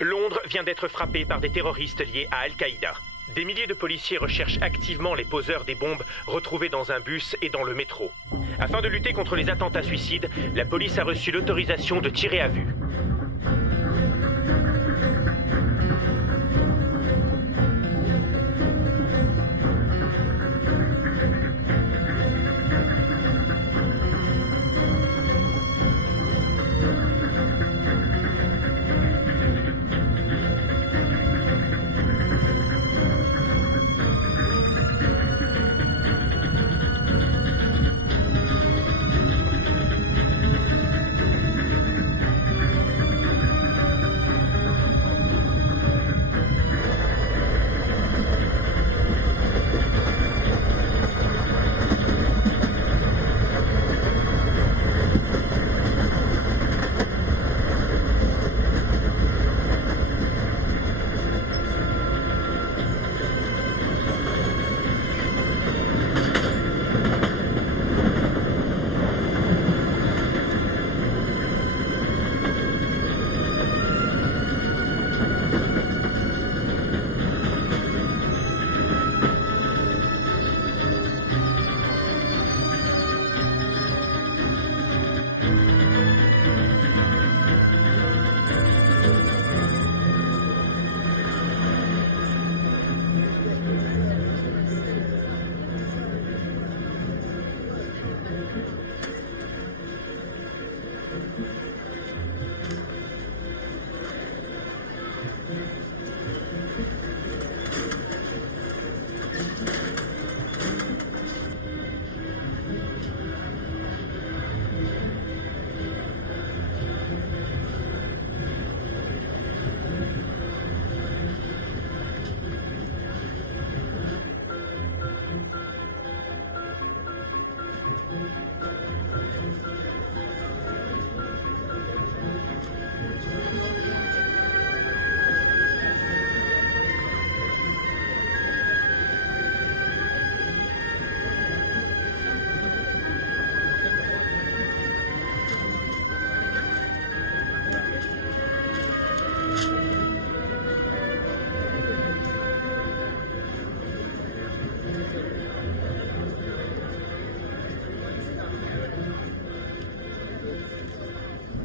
Londres vient d'être frappée par des terroristes liés à Al-Qaïda. Des milliers de policiers recherchent activement les poseurs des bombes retrouvés dans un bus et dans le métro. Afin de lutter contre les attentats suicides, la police a reçu l'autorisation de tirer à vue.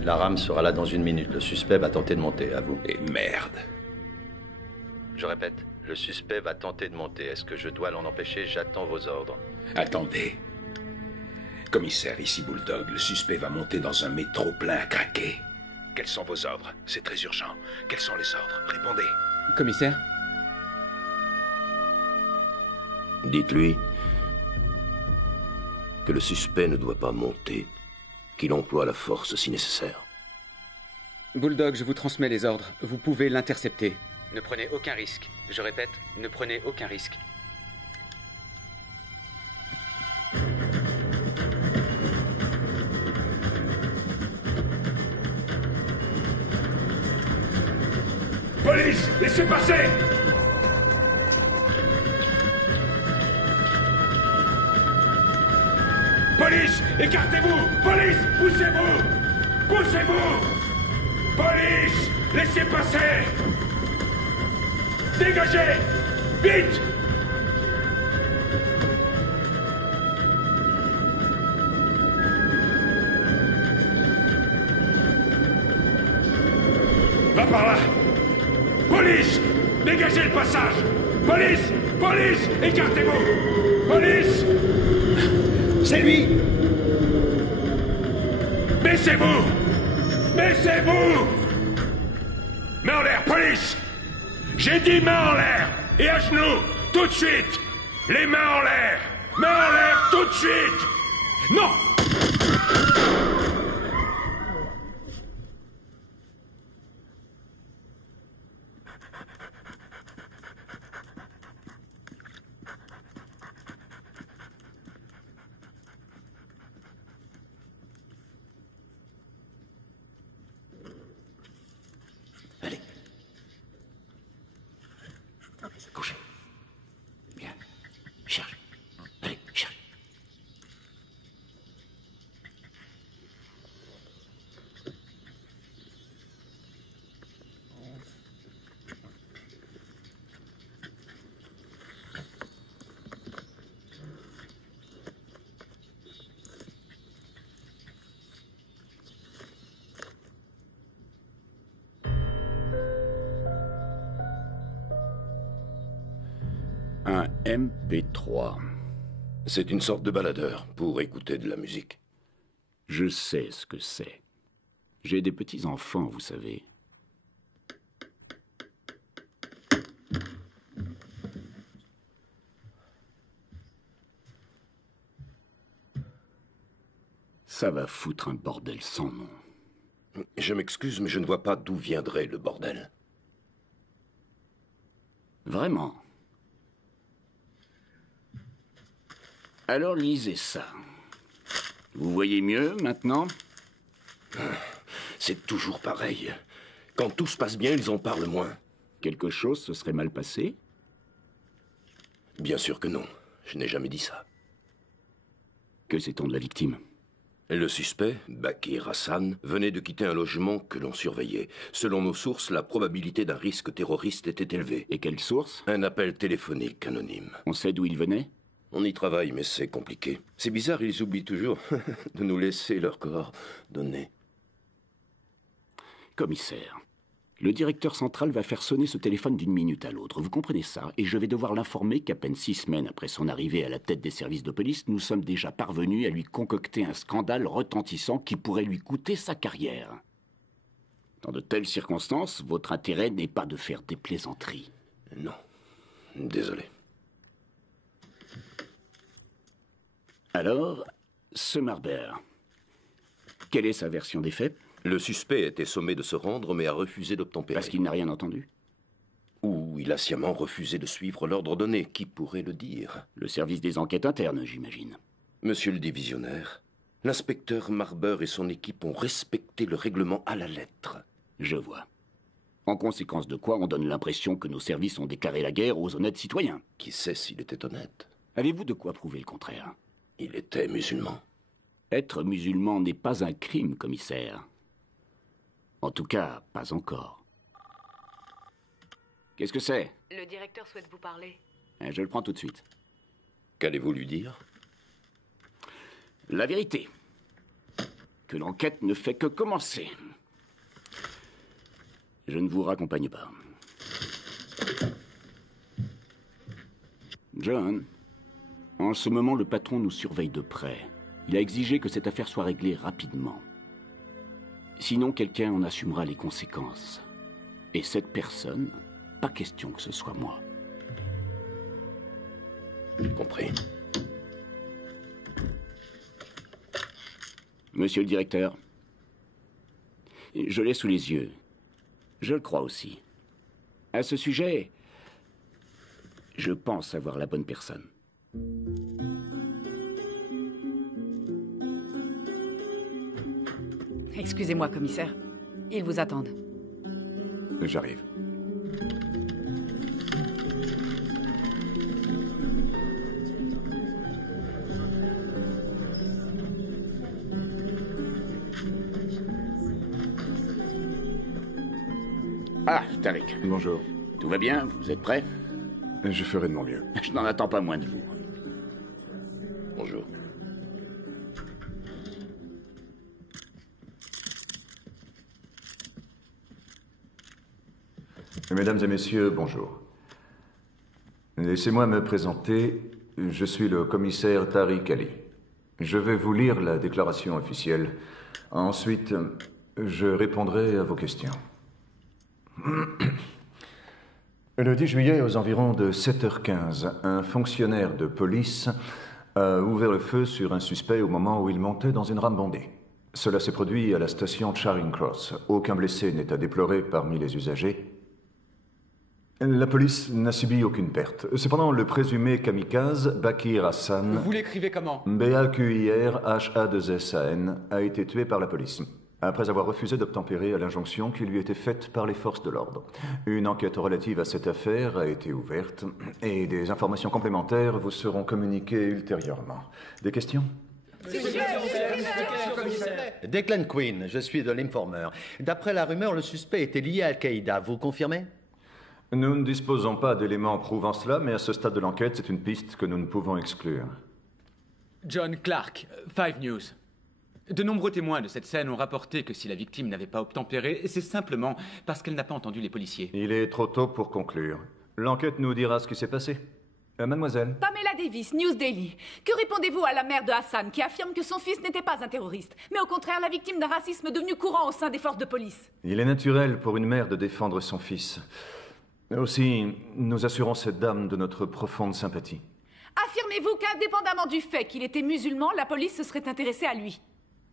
La rame sera là dans 1 minute. Le suspect va tenter de monter, à vous. Et merde. Je répète, le suspect va tenter de monter. Est-ce que je dois l'en empêcher? J'attends vos ordres. Attendez. Commissaire, ici Bulldog. Le suspect va monter dans un métro plein à craquer. Quels sont vos ordres? C'est très urgent. Quels sont les ordres? Répondez. Commissaire? Dites-lui que le suspect ne doit pas monter, qu'il emploie la force si nécessaire. Bulldog, je vous transmets les ordres. Vous pouvez l'intercepter. Ne prenez aucun risque. Je répète, ne prenez aucun risque. Police, laissez passer! Police, écartez-vous! Police, poussez-vous! Poussez-vous! Police, laissez passer! Dégagez! Vite! Va par là! Police! Dégagez le passage! Police! Police! Écartez-vous! Police! C'est lui! Baissez-vous! Baissez-vous! Main en l'air, police! J'ai dit main en l'air! Et à genoux! Tout de suite! Les mains en l'air! Main en l'air tout de suite! Non! Allez. Couchez. Bien. Cherche. Allez, cherche. Un MP3. C'est une sorte de baladeur pour écouter de la musique. Je sais ce que c'est. J'ai des petits-enfants, vous savez. Ça va foutre un bordel sans nom. Je m'excuse, mais je ne vois pas d'où viendrait le bordel. Vraiment? Alors lisez ça. Vous voyez mieux maintenant? C'est toujours pareil. Quand tout se passe bien, ils en parlent moins. Quelque chose se serait mal passé? Bien sûr que non. Je n'ai jamais dit ça. Que sait-on de la victime? Le suspect, Bakir Hassan, venait de quitter un logement que l'on surveillait. Selon nos sources, la probabilité d'un risque terroriste était élevée. Et quelle source? Un appel téléphonique anonyme. On sait d'où il venait? On y travaille, mais c'est compliqué. C'est bizarre, ils oublient toujours de nous laisser leurs coordonnées. Commissaire, le directeur central va faire sonner ce téléphone d'une minute à l'autre. Vous comprenez ça? Et je vais devoir l'informer qu'à peine 6 semaines après son arrivée à la tête des services de police, nous sommes déjà parvenus à lui concocter un scandale retentissant qui pourrait lui coûter sa carrière. Dans de telles circonstances, votre intérêt n'est pas de faire des plaisanteries. Non. Désolé. Alors, ce Marbert, quelle est sa version des faits? Le suspect était sommé de se rendre, mais a refusé d'obtempérer. Parce qu'il n'a rien entendu? Ou il a sciemment refusé de suivre l'ordre donné. Qui pourrait le dire? Le service des enquêtes internes, j'imagine. Monsieur le divisionnaire, l'inspecteur Marber et son équipe ont respecté le règlement à la lettre. Je vois. En conséquence de quoi, on donne l'impression que nos services ont déclaré la guerre aux honnêtes citoyens. Qui sait s'il était honnête? Avez-vous de quoi prouver le contraire? Il était musulman. Être musulman n'est pas un crime, commissaire. En tout cas, pas encore. Qu'est-ce que c'est? Le directeur souhaite vous parler. Je le prends tout de suite. Qu'allez-vous lui dire? La vérité. Que l'enquête ne fait que commencer. Je ne vous raccompagne pas. John, en ce moment, le patron nous surveille de près. Il a exigé que cette affaire soit réglée rapidement. Sinon, quelqu'un en assumera les conséquences. Et cette personne, pas question que ce soit moi. Compris. Monsieur le directeur, je l'ai sous les yeux. Je le crois aussi. À ce sujet, je pense avoir la bonne personne. Excusez-moi, commissaire. Ils vous attendent. J'arrive. Ah, Tariq. Bonjour. Tout va bien? Vous êtes prêts? Je ferai de mon mieux. Je n'en attends pas moins de vous. Bonjour. Mesdames et messieurs, bonjour. Laissez-moi me présenter. Je suis le commissaire Tariq Ali. Je vais vous lire la déclaration officielle. Ensuite, je répondrai à vos questions. Le 10 juillet, aux environs de 7h15, un fonctionnaire de police a ouvert le feu sur un suspect au moment où il montait dans une rame bondée. Cela s'est produit à la station Charing Cross. Aucun blessé n'est à déplorer parmi les usagers. La police n'a subi aucune perte. Cependant, le présumé kamikaze, Bakir Hassan... Vous l'écrivez comment? B-A-Q-I-R-H-A-2-S-A-N, a été tué par la police, après avoir refusé d'obtempérer à l'injonction qui lui était faite par les forces de l'ordre. Une enquête relative à cette affaire a été ouverte, et des informations complémentaires vous seront communiquées ultérieurement. Des questions? Declan Quinn, je suis de l'Informer. D'après la rumeur, le suspect était lié à Al-Qaïda. Vous confirmez? Nous ne disposons pas d'éléments prouvant cela, mais à ce stade de l'enquête, c'est une piste que nous ne pouvons exclure. John Clark, 5 News. De nombreux témoins de cette scène ont rapporté que si la victime n'avait pas obtempéré, c'est simplement parce qu'elle n'a pas entendu les policiers. Il est trop tôt pour conclure. L'enquête nous dira ce qui s'est passé. Mademoiselle. Pamela Davis, News Daily. Que répondez-vous à la mère de Hassan qui affirme que son fils n'était pas un terroriste, mais au contraire la victime d'un racisme devenu courant au sein des forces de police? Il est naturel pour une mère de défendre son fils. Aussi, nous assurons cette dame de notre profonde sympathie. Affirmez-vous qu'indépendamment du fait qu'il était musulman, la police se serait intéressée à lui?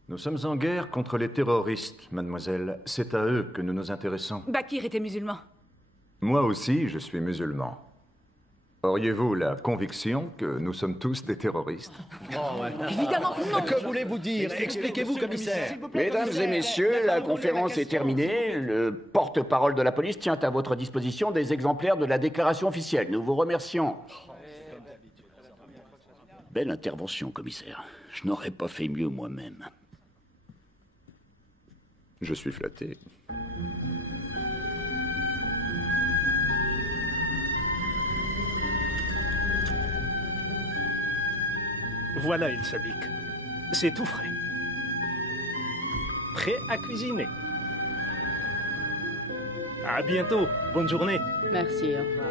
Nous sommes en guerre contre les terroristes, mademoiselle. C'est à eux que nous nous intéressons. Bakir était musulman. Moi aussi, je suis musulman. Auriez-vous la conviction que nous sommes tous des terroristes? Évidemment que non. Que voulez-vous dire? Expliquez-vous, commissaire. Mesdames et messieurs, la conférence est terminée. Le porte-parole de la police tient à votre disposition des exemplaires de la déclaration officielle. Nous vous remercions. Belle intervention, commissaire. Je n'aurais pas fait mieux moi-même. Je suis flatté. Voilà Il Sabik. C'est tout frais. Prêt à cuisiner. À bientôt. Bonne journée. Merci, au revoir.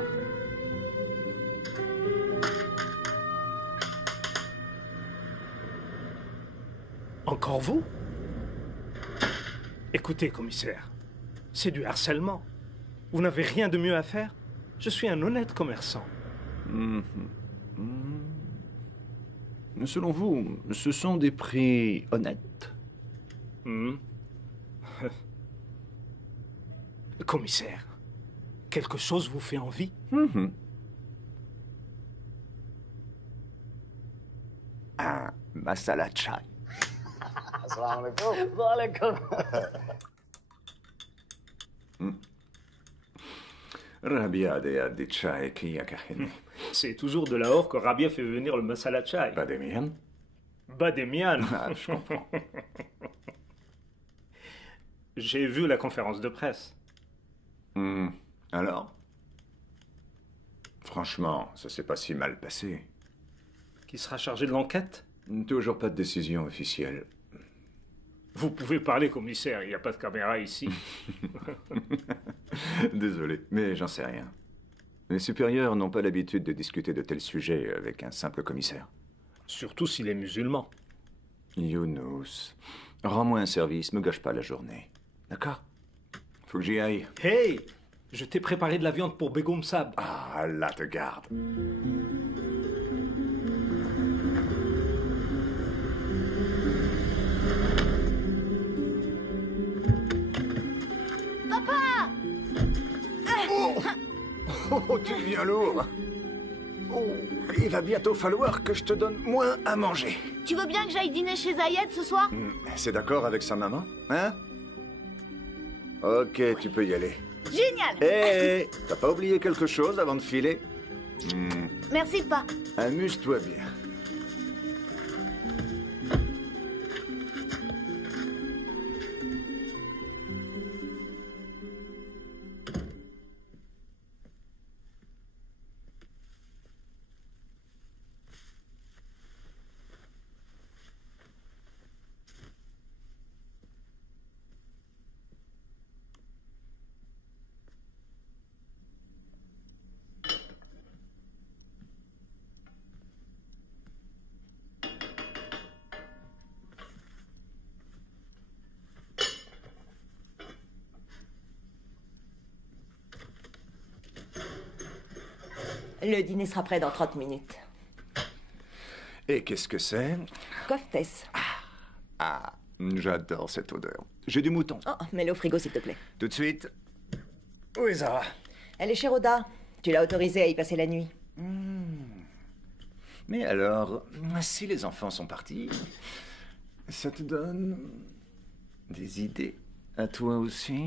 Encore vous? Écoutez, commissaire, c'est du harcèlement. Vous n'avez rien de mieux à faire? Je suis un honnête commerçant. Selon vous, ce sont des prix honnêtes? Commissaire, quelque chose vous fait envie? Un masala chai. Rabia de Addi Chai Kiyakahini. C'est toujours de Lahore que Rabia fait venir le masala chai. Bademian? Bademian. Ah, je comprends. J'ai vu la conférence de presse. Alors? Franchement, ça s'est pas si mal passé. Qui sera chargé de l'enquête? Toujours pas de décision officielle. Vous pouvez parler, commissaire, il n'y a pas de caméra ici. Désolé, mais j'en sais rien. Les supérieurs n'ont pas l'habitude de discuter de tels sujets avec un simple commissaire. Surtout s'il est musulman. Younous, rends-moi un service, me gâche pas la journée. D'accord? Faut que j'y aille. Hey! Je t'ai préparé de la viande pour Begum Sab. Ah, là te garde. Papa! Oh, tu deviens lourd. Oh, il va bientôt falloir que je te donne moins à manger. Tu veux bien que j'aille dîner chez Zayed ce soir? C'est d'accord avec sa maman, hein? Ok, tu peux y aller. Génial! Hé, t'as pas oublié quelque chose avant de filer? Merci, pas. Amuse-toi bien. Le dîner sera prêt dans 30 minutes. Et qu'est-ce que c'est? Koftes. Ah, j'adore cette odeur. J'ai du mouton. Oh, mets-le au frigo, s'il te plaît. Tout de suite. Où est Zara? Elle est chez Rhoda. Tu l'as autorisée à y passer la nuit. Mais alors, si les enfants sont partis, ça te donne des idées à toi aussi?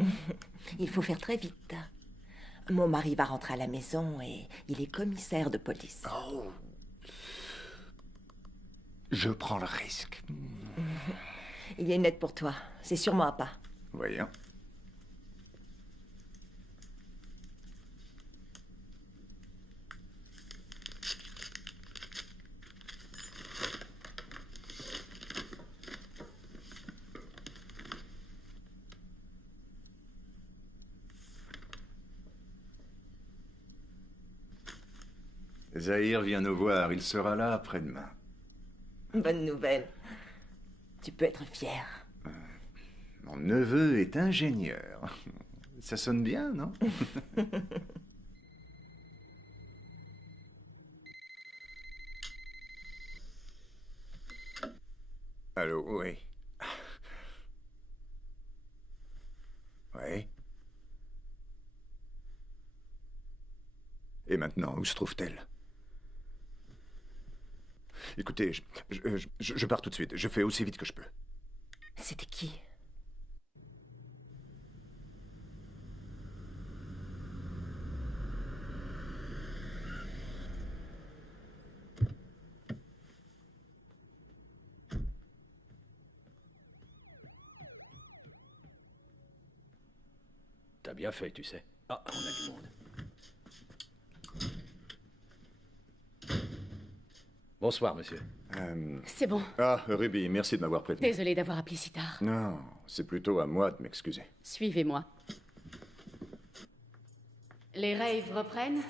Il faut faire très vite. Mon mari va rentrer à la maison et il est commissaire de police. Oh. Je prends le risque. Il y a une lettre pour toi. C'est sûrement à pas. Voyons. Zahir vient nous voir, il sera là après-demain. Bonne nouvelle. Tu peux être fier. Mon neveu est ingénieur. Ça sonne bien, non? Allô, oui. Oui. Et maintenant, où se trouve-t-elle? Écoutez, je pars tout de suite. Je fais aussi vite que je peux. C'était qui? T'as bien fait, tu sais. Ah, on a du monde. Bonsoir, monsieur. C'est bon. Ah, Ruby, merci de m'avoir prévenu. Désolée d'avoir appelé si tard. Non, c'est plutôt à moi de m'excuser. Suivez-moi. Les raves reprennent,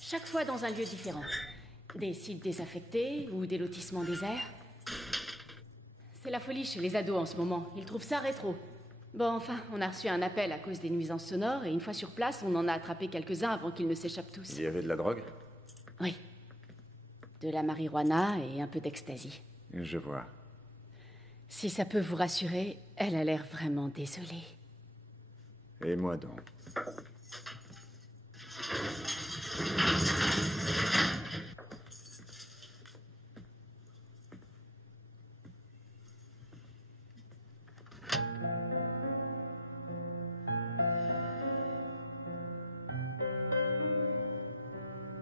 chaque fois dans un lieu différent. Des sites désaffectés ou des lotissements déserts. C'est la folie chez les ados en ce moment. Ils trouvent ça rétro. Bon, enfin, on a reçu un appel à cause des nuisances sonores et une fois sur place, on en a attrapé quelques-uns avant qu'ils ne s'échappent tous. Il y avait de la drogue? Oui. De la marijuana et un peu d'ecstasy. Je vois. Si ça peut vous rassurer, elle a l'air vraiment désolée. Et moi donc?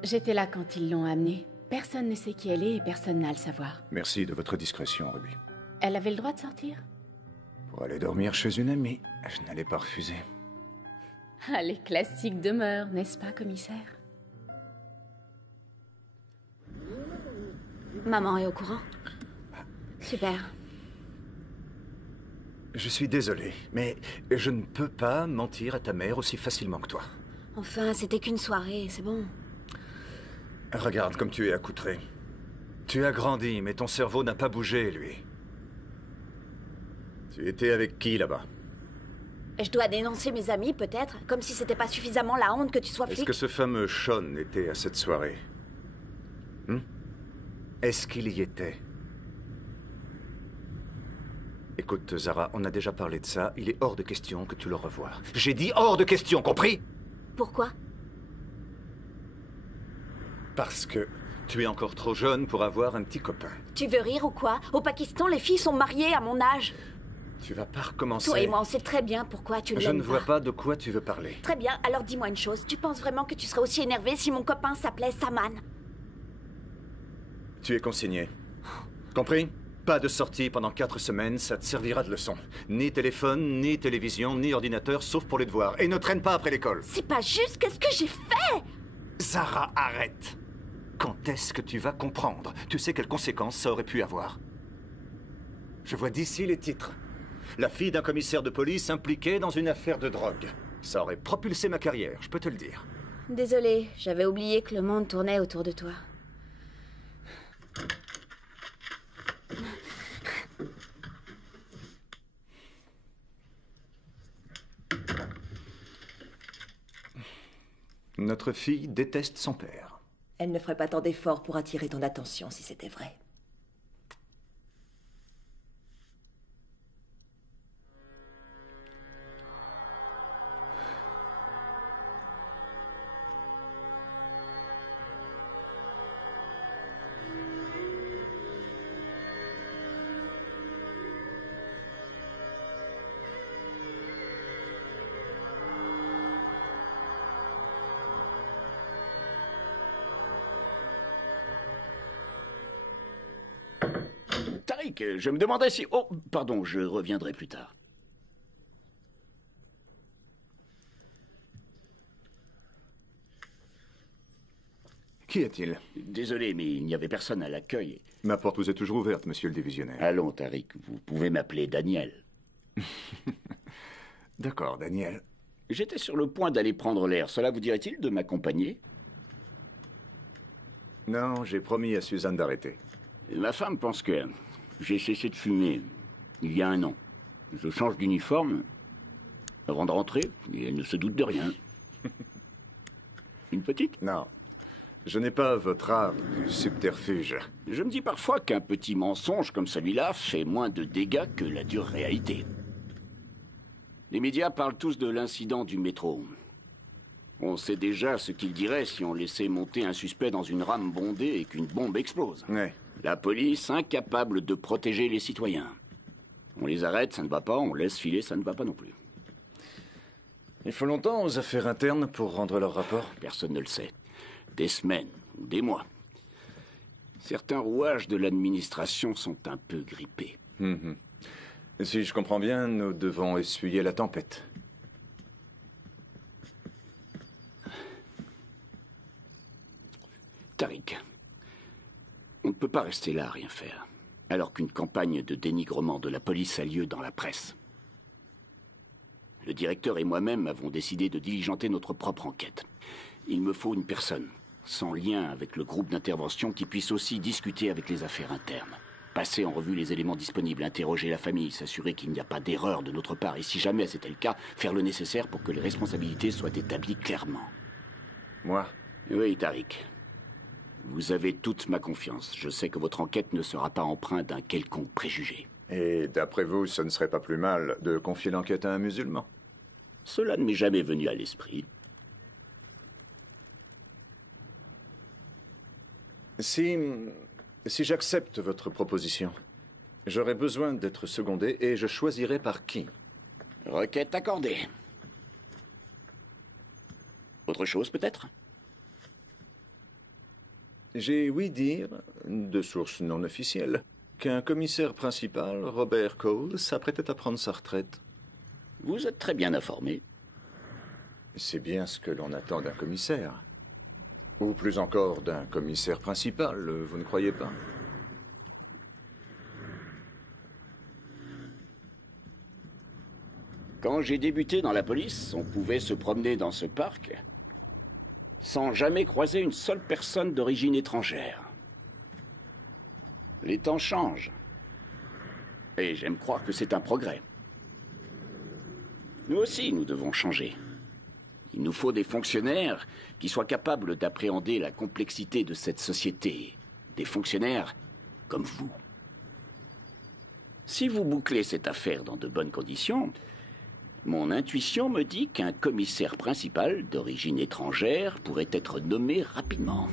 J'étais là quand ils l'ont amenée. Personne ne sait qui elle est et personne n'a à le savoir. Merci de votre discrétion, Ruby. Elle avait le droit de sortir? Pour aller dormir chez une amie, je n'allais pas refuser. Ah, les classiques demeurent, n'est-ce pas, commissaire? Maman est au courant? Super. Je suis désolé, mais je ne peux pas mentir à ta mère aussi facilement que toi. Enfin, c'était qu'une soirée, c'est bon. Regarde comme tu es accoutré. Tu as grandi, mais ton cerveau n'a pas bougé, lui. Tu étais avec qui, là-bas? Je dois dénoncer mes amis, peut-être? Comme si c'était pas suffisamment la honte que tu sois flic? Est-ce que ce fameux Sean était à cette soirée? Est-ce qu'il y était? Écoute, Zara, on a déjà parlé de ça. Il est hors de question que tu le revoies. J'ai dit hors de question, compris? Pourquoi? Parce que tu es encore trop jeune pour avoir un petit copain. Tu veux rire ou quoi? Au Pakistan, les filles sont mariées à mon âge. Tu vas pas recommencer. Toi et moi, on sait très bien pourquoi tu l'aimes pas. Je ne vois pas de quoi tu veux parler. Très bien, alors dis-moi une chose. Tu penses vraiment que tu serais aussi énervé si mon copain s'appelait Saman? Tu es consigné. Compris? Pas de sortie pendant 4 semaines, ça te servira de leçon. Ni téléphone, ni télévision, ni ordinateur, sauf pour les devoirs. Et ne traîne pas après l'école. C'est pas juste, qu'est-ce que j'ai fait? Zara, arrête. Quand est-ce que tu vas comprendre? Tu sais quelles conséquences ça aurait pu avoir. Je vois d'ici les titres. La fille d'un commissaire de police impliquée dans une affaire de drogue. Ça aurait propulsé ma carrière, je peux te le dire. Désolée, j'avais oublié que le monde tournait autour de toi. Notre fille déteste son père. Elle ne ferait pas tant d'efforts pour attirer ton attention si c'était vrai. Tariq, je me demandais si... Oh, pardon, je reviendrai plus tard. Qui est-il? Désolé, mais il n'y avait personne à l'accueil. Ma porte vous est toujours ouverte, monsieur le divisionnaire. Allons, Tariq, vous pouvez m'appeler Daniel. D'accord, Daniel. J'étais sur le point d'aller prendre l'air. Cela vous dirait-il de m'accompagner? Non, j'ai promis à Suzanne d'arrêter. Ma femme pense que j'ai cessé de fumer il y a 1 an. Je change d'uniforme avant de rentrer et elle ne se doute de rien. Une petite? Non. Je n'ai pas votre art du subterfuge. Je me dis parfois qu'un petit mensonge comme celui-là fait moins de dégâts que la dure réalité. Les médias parlent tous de l'incident du métro. On sait déjà ce qu'ils diraient si on laissait monter un suspect dans une rame bondée et qu'une bombe explose. Ouais. La police incapable de protéger les citoyens. On les arrête, ça ne va pas, on laisse filer, ça ne va pas non plus. Il faut longtemps aux affaires internes pour rendre leur rapport? Personne ne le sait. Des semaines ou des mois. Certains rouages de l'administration sont un peu grippés. Si je comprends bien, nous devons essuyer la tempête. Tariq, on ne peut pas rester là à rien faire, alors qu'une campagne de dénigrement de la police a lieu dans la presse. Le directeur et moi-même avons décidé de diligenter notre propre enquête. Il me faut une personne, sans lien avec le groupe d'intervention, qui puisse aussi discuter avec les affaires internes. Passer en revue les éléments disponibles, interroger la famille, s'assurer qu'il n'y a pas d'erreur de notre part, et si jamais c'était le cas, faire le nécessaire pour que les responsabilités soient établies clairement. Moi? Oui, Tariq. Vous avez toute ma confiance. Je sais que votre enquête ne sera pas empreinte d'un quelconque préjugé. Et d'après vous, ce ne serait pas plus mal de confier l'enquête à un musulman? Cela ne m'est jamais venu à l'esprit. Si j'accepte votre proposition, j'aurai besoin d'être secondé et je choisirai par qui? Requête accordée. Autre chose, peut-être? J'ai ouï dire, de sources non officielles, qu'un commissaire principal, Robert Cole, s'apprêtait à prendre sa retraite. Vous êtes très bien informé. C'est bien ce que l'on attend d'un commissaire. Ou plus encore d'un commissaire principal, vous ne croyez pas? Quand j'ai débuté dans la police, on pouvait se promener dans ce parc sans jamais croiser une seule personne d'origine étrangère. Les temps changent. Et j'aime croire que c'est un progrès. Nous aussi, nous devons changer. Il nous faut des fonctionnaires qui soient capables d'appréhender la complexité de cette société. Des fonctionnaires comme vous. Si vous bouclez cette affaire dans de bonnes conditions, mon intuition me dit qu'un commissaire principal d'origine étrangère pourrait être nommé rapidement.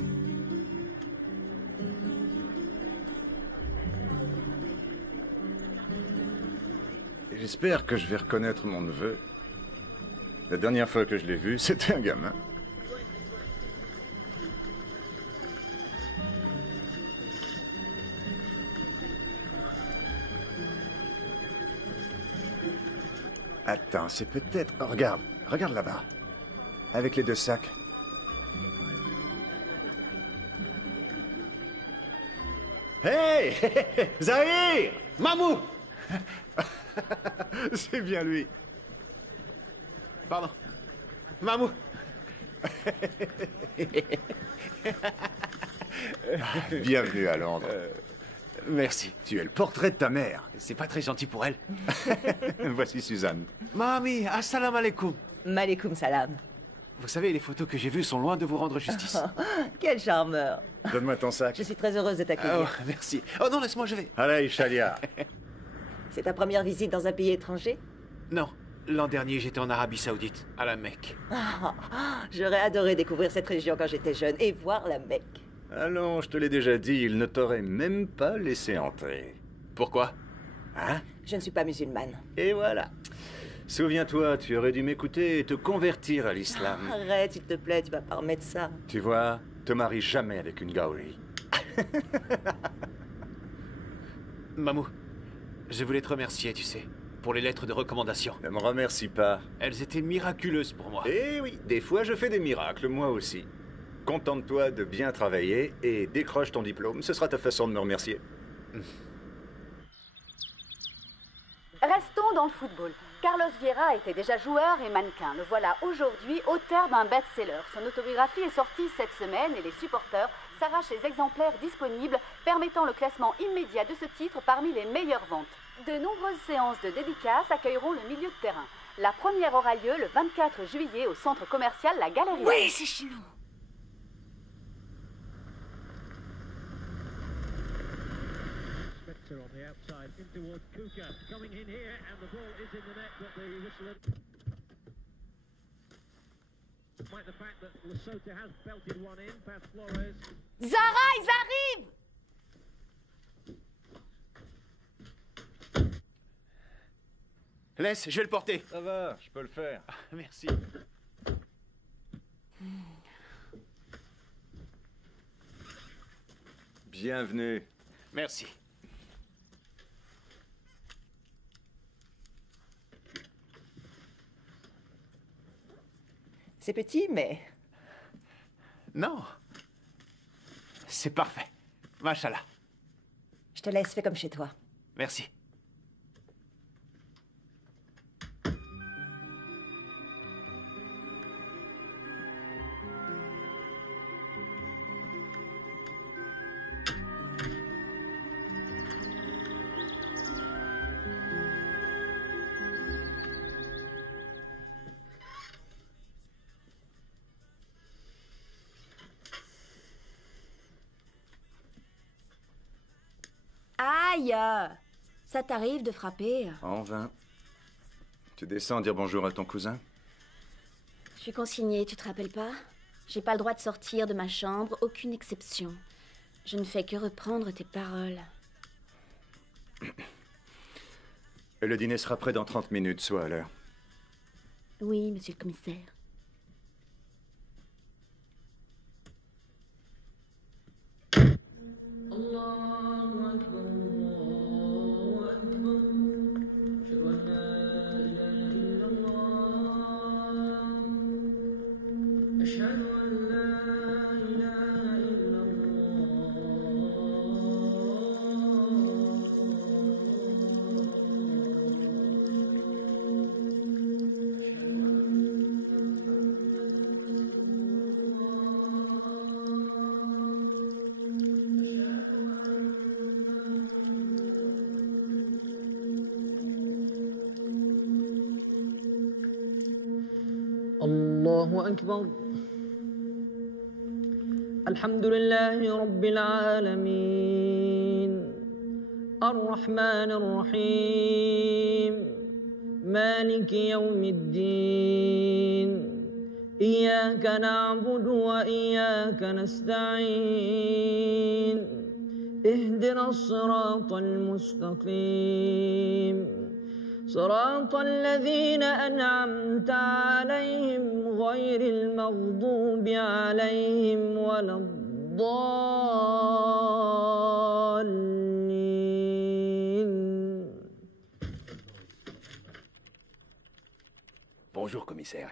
J'espère que je vais reconnaître mon neveu. La dernière fois que je l'ai vu, c'était un gamin. Attends, c'est peut-être... Oh, regarde là-bas. Avec les 2 sacs. Hey Zahir Mamou C'est bien lui. Pardon. Mamou Bienvenue à Londres. Merci. Tu es le portrait de ta mère. C'est pas très gentil pour elle. Voici Suzanne. Mami, assalamu alaikum. Malekoum salam. Vous savez, les photos que j'ai vues sont loin de vous rendre justice. Quel charmeur. Donne-moi ton sac. Je suis très heureuse de t'accueillir. Oh, merci. Oh non, laisse-moi, je vais. Allez, Chalia. C'est ta première visite dans un pays étranger? Non. L'an dernier, j'étais en Arabie Saoudite, à la Mecque. J'aurais adoré découvrir cette région quand j'étais jeune et voir la Mecque. Allons, je te l'ai déjà dit, il ne t'aurait même pas laissé entrer. Pourquoi? Hein? Je ne suis pas musulmane. Et voilà. Souviens-toi, tu aurais dû m'écouter et te convertir à l'islam. Arrête, s'il te plaît, tu vas pas remettre ça. Tu vois, te marie jamais avec une gaouli. Mamou, je voulais te remercier, tu sais, pour les lettres de recommandation. Ne me remercie pas. Elles étaient miraculeuses pour moi. Eh oui, des fois je fais des miracles, moi aussi. Contente-toi de bien travailler et décroche ton diplôme. Ce sera ta façon de me remercier. Restons dans le football. Carlos Vieira était déjà joueur et mannequin. Le voilà aujourd'hui auteur d'un best-seller. Son autobiographie est sortie cette semaine et les supporters s'arrache les exemplaires disponibles, permettant le classement immédiat de ce titre parmi les meilleures ventes. De nombreuses séances de dédicaces accueilleront le milieu de terrain. La première aura lieu le 24 juillet au centre commercial La Galerie. Oui, c'est chez nous. Zara, ils arrivent! Laisse, je vais le porter. Ça va, je peux le faire. Merci. Bienvenue. Merci. C'est petit, mais... Non. C'est parfait. Machallah. Je te laisse, fais comme chez toi. Merci. Aïe! Ça t'arrive de frapper? En vain. Tu descends dire bonjour à ton cousin? Je suis consignée, tu te rappelles pas? J'ai pas le droit de sortir de ma chambre, aucune exception. Je ne fais que reprendre tes paroles. Le dîner sera prêt dans 30 minutes, sois à l'heure. Oui, monsieur le commissaire. الله أكبر الحمد لله رب العالمين الرحمن الرحيم مالك يوم الدين إياك نعبد وإياك نستعين اهدنا الصراط المستقيم صراط الذين أنعمت عليهم غير المغضوب عليهم ولا الضالين. Bonjour, commissaire.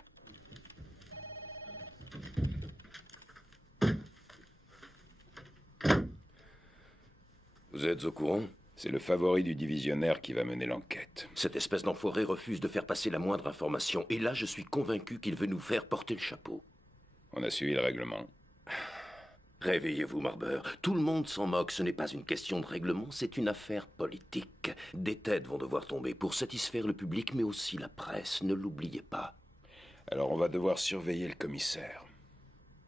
Vous êtes au courant? C'est le favori du divisionnaire qui va mener l'enquête. Cette espèce d'enfoiré refuse de faire passer la moindre information. Et là, je suis convaincu qu'il veut nous faire porter le chapeau. On a suivi le règlement. Réveillez-vous, Marber. Tout le monde s'en moque. Ce n'est pas une question de règlement, c'est une affaire politique. Des têtes vont devoir tomber pour satisfaire le public, mais aussi la presse. Ne l'oubliez pas. Alors on va devoir surveiller le commissaire.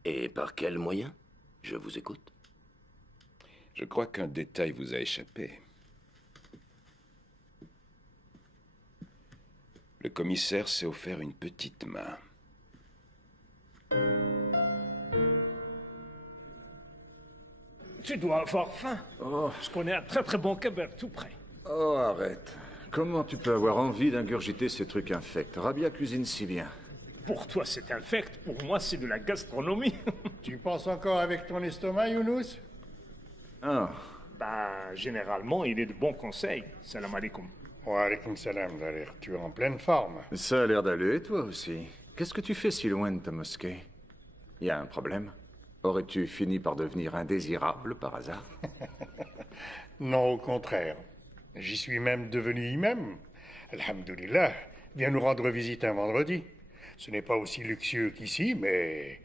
Et par quels moyens? Je vous écoute. Je crois qu'un détail vous a échappé. Le commissaire s'est offert une petite main. Tu dois avoir faim. Oh. Je connais un très très bon kebab tout près. Oh, arrête. Comment tu peux avoir envie d'ingurgiter ces trucs infects? Rabia cuisine si bien. Pour toi, c'est infect. Pour moi, c'est de la gastronomie. Tu penses encore avec ton estomac, Younous? Ah. Bah, généralement, il est de bons conseils. Salam alaikum. Wa alaikum salam, Dalir. Tu es en pleine forme. Ça a l'air d'aller, toi aussi. Qu'est-ce que tu fais si loin de ta mosquée? Y a un problème? Aurais-tu fini par devenir indésirable par hasard? Non, au contraire. J'y suis même devenu imam. Alhamdulillah, viens nous rendre visite un vendredi. Ce n'est pas aussi luxueux qu'ici, mais...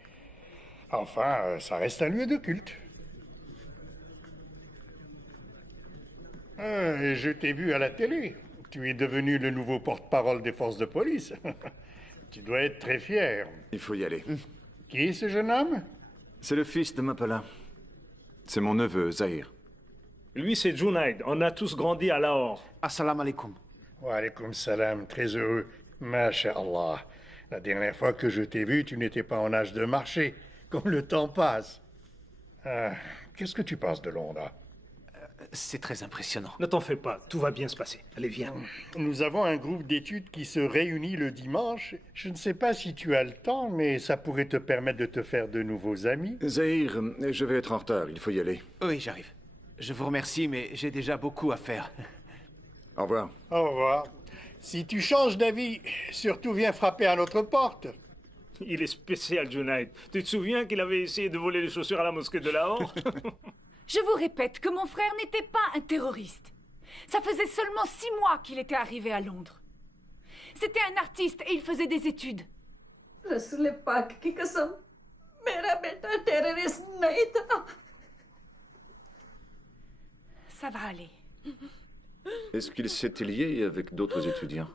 Enfin, ça reste un lieu de culte. Et je t'ai vu à la télé. Tu es devenu le nouveau porte-parole des forces de police. Tu dois être très fier. Il faut y aller. Qui est ce jeune homme? C'est le fils de Mapala. C'est mon neveu, Zahir. Lui, c'est Junaid. On a tous grandi à Lahore. Assalamu alaikum. Wa alaikum salam. Très heureux. Masha'Allah. La dernière fois que je t'ai vu, tu n'étais pas en âge de marcher. Comme le temps passe. Qu'est-ce que tu penses de Londres? C'est très impressionnant. Ne t'en fais pas, tout va bien se passer. Allez, viens. Nous avons un groupe d'études qui se réunit le dimanche. Je ne sais pas si tu as le temps, mais ça pourrait te permettre de te faire de nouveaux amis. Zahir, je vais être en retard, il faut y aller. Oui, j'arrive. Je vous remercie, mais j'ai déjà beaucoup à faire. Au revoir. Au revoir. Si tu changes d'avis, surtout viens frapper à notre porte. Il est spécial, Junaid. Tu te souviens qu'il avait essayé de voler les chaussures à la mosquée de Lahore? Je vous répète que mon frère n'était pas un terroriste. Ça faisait seulement 6 mois qu'il était arrivé à Londres. C'était un artiste et il faisait des études. रसूल पाक की कसम मेरा बेटा टेररिस्ट नहीं था. Ça va aller. Est-ce qu'il s'était lié avec d'autres étudiants?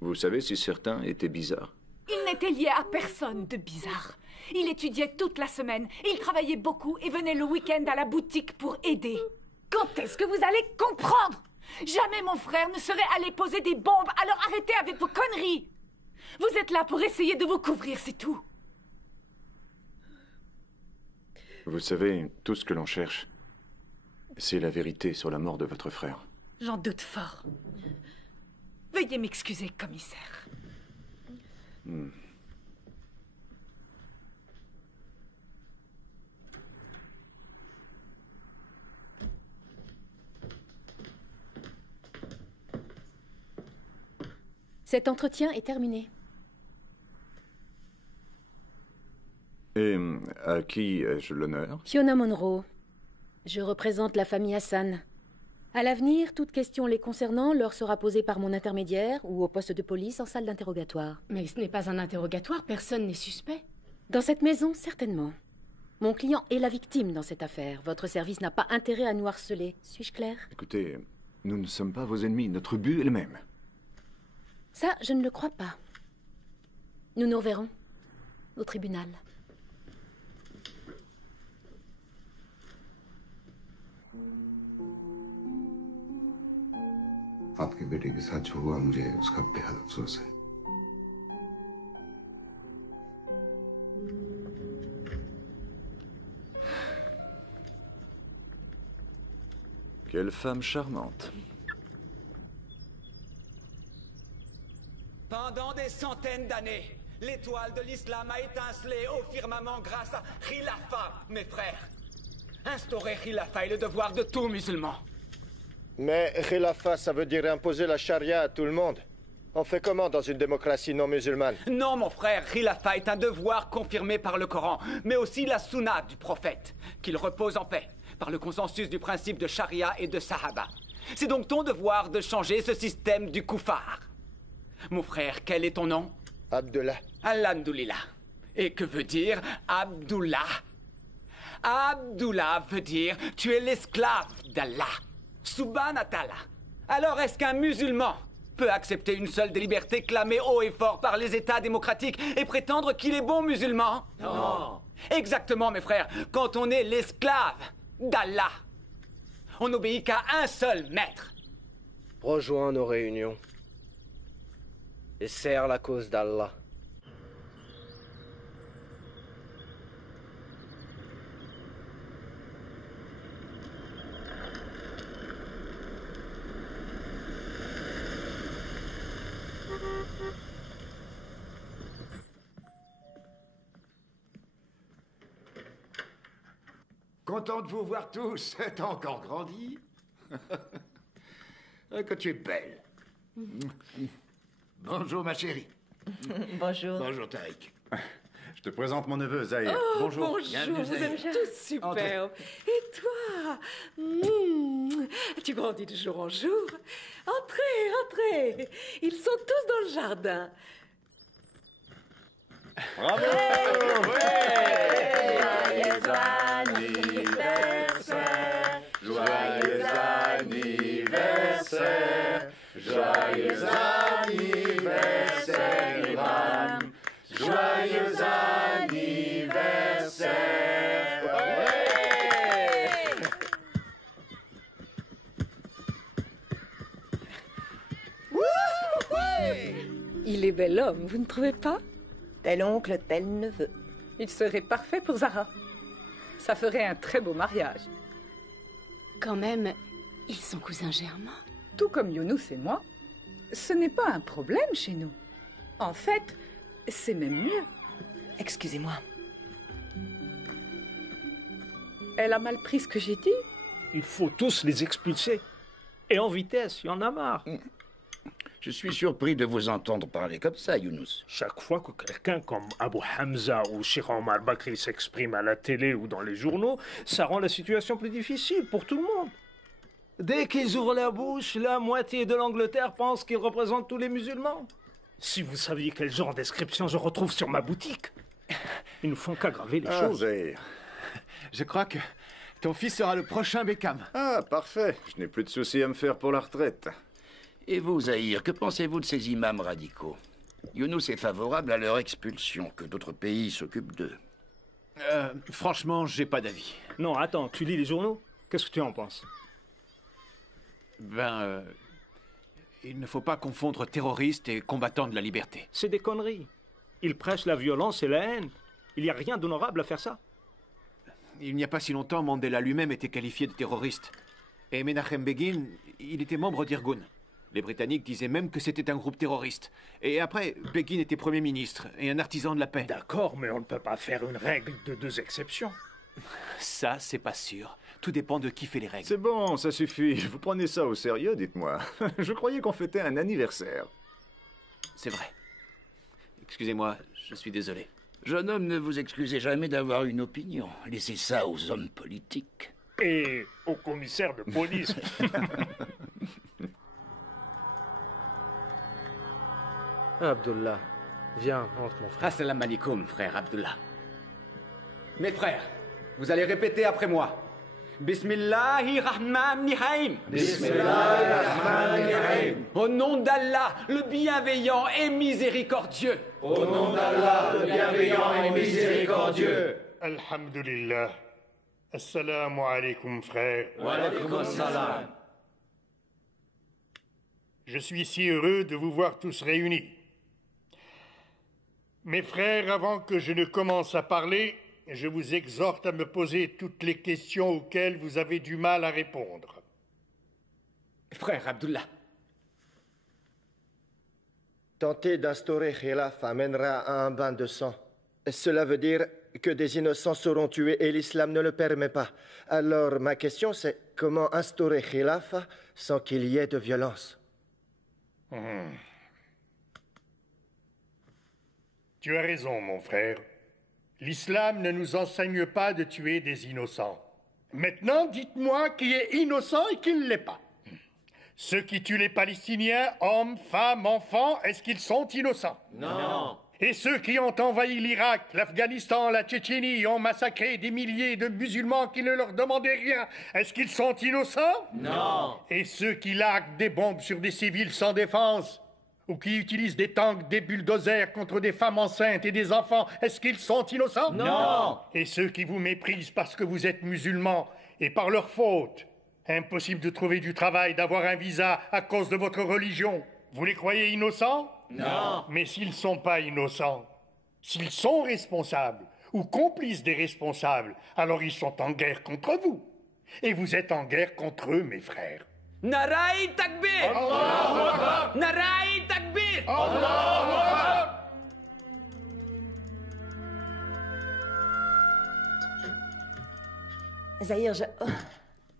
Vous savez si certains étaient bizarres? Il n'était lié à personne de bizarre. Il étudiait toute la semaine, il travaillait beaucoup et venait le week-end à la boutique pour aider. Quand est-ce que vous allez comprendre? Jamais mon frère ne serait allé poser des bombes, alors arrêtez avec vos conneries. Vous êtes là pour essayer de vous couvrir, c'est tout. Vous savez, tout ce que l'on cherche, c'est la vérité sur la mort de votre frère. J'en doute fort. Veuillez m'excuser, commissaire. Cet entretien est terminé. Et à qui ai-je l'honneur? Fiona Monroe. Je représente la famille Hassan. À l'avenir, toute question les concernant leur sera posée par mon intermédiaire ou au poste de police en salle d'interrogatoire. Mais ce n'est pas un interrogatoire, personne n'est suspect. Dans cette maison, certainement. Mon client est la victime dans cette affaire. Votre service n'a pas intérêt à nous harceler. Suis-je clair? Écoutez, nous ne sommes pas vos ennemis. Notre but est le même. Ça, je ne le crois pas. Nous nous reverrons au tribunal. आपके बेटे के साथ जो हुआ मुझे उसका बेहद अफसोस है. Quelle femme charmante. Pendant des centaines d'années, l'étoile de l'islam a étincelé au firmament grâce à Khilafa, mes frères. Instaurer Khilafa est le devoir de tout musulman. Mais Khilafa, ça veut dire imposer la charia à tout le monde. On fait comment dans une démocratie non musulmane? Non, mon frère, Khilafa est un devoir confirmé par le Coran, mais aussi la sunna du prophète, qu'il repose en paix, par le consensus du principe de charia et de sahaba. C'est donc ton devoir de changer ce système du koufar. Mon frère, quel est ton nom? Abdullah. Alhamdulillah. Et que veut dire Abdullah? Abdullah veut dire tu es l'esclave d'Allah. Subhanallah. Alors est-ce qu'un musulman peut accepter une seule des libertés clamées haut et fort par les États démocratiques et prétendre qu'il est bon musulman? Non. Exactement, mes frères. Quand on est l'esclave d'Allah, on n'obéit qu'à un seul maître. Rejoins nos réunions et serre la cause d'Allah. Content de vous voir tous. T'as encore grandi. Que tu es belle. Bonjour, ma chérie. Bonjour. Bonjour, Tariq. Je te présente mon neveu, Zahir. Oh, bonjour. Bonjour, Bienvenue, vous Zahir. êtes tous superbes. Et toi tu grandis de jour en jour. Entrez, entrez. Ils sont tous dans le jardin. Bravo! Joyeux anniversaire! Joyeux anniversaire! anniversaire, Ivan. Joyeux anniversaire. Il est bel homme, vous ne trouvez pas? Tel oncle, tel neveu. Il serait parfait pour Zara. Ça ferait un très beau mariage. Quand même, ils sont cousins germains. Tout comme Younous et moi, ce n'est pas un problème chez nous. En fait, c'est même mieux. Excusez-moi. Elle a mal pris ce que j'ai dit. Il faut tous les expulser. Et en vitesse, il y en a marre. Je suis surpris de vous entendre parler comme ça, Younous. Chaque fois que quelqu'un comme Abu Hamza ou Sheikh Omar Bakri s'exprime à la télé ou dans les journaux, ça rend la situation plus difficile pour tout le monde. Dès qu'ils ouvrent la bouche, la moitié de l'Angleterre pense qu'ils représentent tous les musulmans. Si vous saviez quel genre d'inscription je retrouve sur ma boutique, ils ne font qu'aggraver les choses. Zahir. Je crois que ton fils sera le prochain Beckham. Ah, parfait. Je n'ai plus de soucis à me faire pour la retraite. Et vous, Zahir, que pensez-vous de ces imams radicaux? Younous est favorable à leur expulsion, que d'autres pays s'occupent d'eux. Franchement, j'ai pas d'avis. Non, attends, tu lis les journaux? Qu'est-ce que tu en penses? Il ne faut pas confondre terroristes et combattants de la liberté. C'est des conneries. Ils prêchent la violence et la haine. Il n'y a rien d'honorable à faire ça. Il n'y a pas si longtemps, Mandela lui-même était qualifié de terroriste. Et Menachem Begin, il était membre d'Irgun. Les Britanniques disaient même que c'était un groupe terroriste. Et après, Begin était Premier ministre et un artisan de la paix. D'accord, mais on ne peut pas faire une règle de 2 exceptions. Ça, c'est pas sûr. Tout dépend de qui fait les règles. C'est bon, ça suffit. Vous prenez ça au sérieux, dites-moi. Je croyais qu'on fêtait un anniversaire. C'est vrai. Excusez-moi, je suis désolé. Jeune homme, ne vous excusez jamais d'avoir une opinion. Laissez ça aux hommes politiques. Et au commissaire de police. Abdullah, viens, entre mon frère. Assalamu alaikum, frère Abdullah. Mes frères, vous allez répéter après moi. Bismillahirrahmanirrahim. Bismillahirrahmanirrahim. Au nom d'Allah, le bienveillant et miséricordieux. Au nom d'Allah, le bienveillant et miséricordieux. Alhamdulillah. Assalamu alaikum, frère. Wa alaikum assalam. Je suis si heureux de vous voir tous réunis. Mes frères, avant que je ne commence à parler, je vous exhorte à me poser toutes les questions auxquelles vous avez du mal à répondre. Frère Abdullah. Tenter d'instaurer Khilaf amènera à un bain de sang. Cela veut dire que des innocents seront tués et l'islam ne le permet pas. Alors ma question c'est comment instaurer Khilaf sans qu'il y ait de violence? Tu as raison, mon frère. L'islam ne nous enseigne pas de tuer des innocents. Maintenant, dites-moi qui est innocent et qui ne l'est pas. Ceux qui tuent les Palestiniens, hommes, femmes, enfants, est-ce qu'ils sont innocents? Non. Et ceux qui ont envahi l'Irak, l'Afghanistan, la Tchétchénie, ont massacré des milliers de musulmans qui ne leur demandaient rien, est-ce qu'ils sont innocents? Non. Et ceux qui larguent des bombes sur des civils sans défense, ou qui utilisent des tanks, des bulldozers contre des femmes enceintes et des enfants, est-ce qu'ils sont innocents? Non. Et ceux qui vous méprisent parce que vous êtes musulmans, et par leur faute, impossible de trouver du travail, d'avoir un visa à cause de votre religion, vous les croyez innocents? Non. Mais s'ils ne sont pas innocents, s'ils sont responsables ou complices des responsables, alors ils sont en guerre contre vous. Et vous êtes en guerre contre eux, mes frères. Narai Takbir! Allahu Akbar! Narai Takbir! Allahu Akbar! Zahir,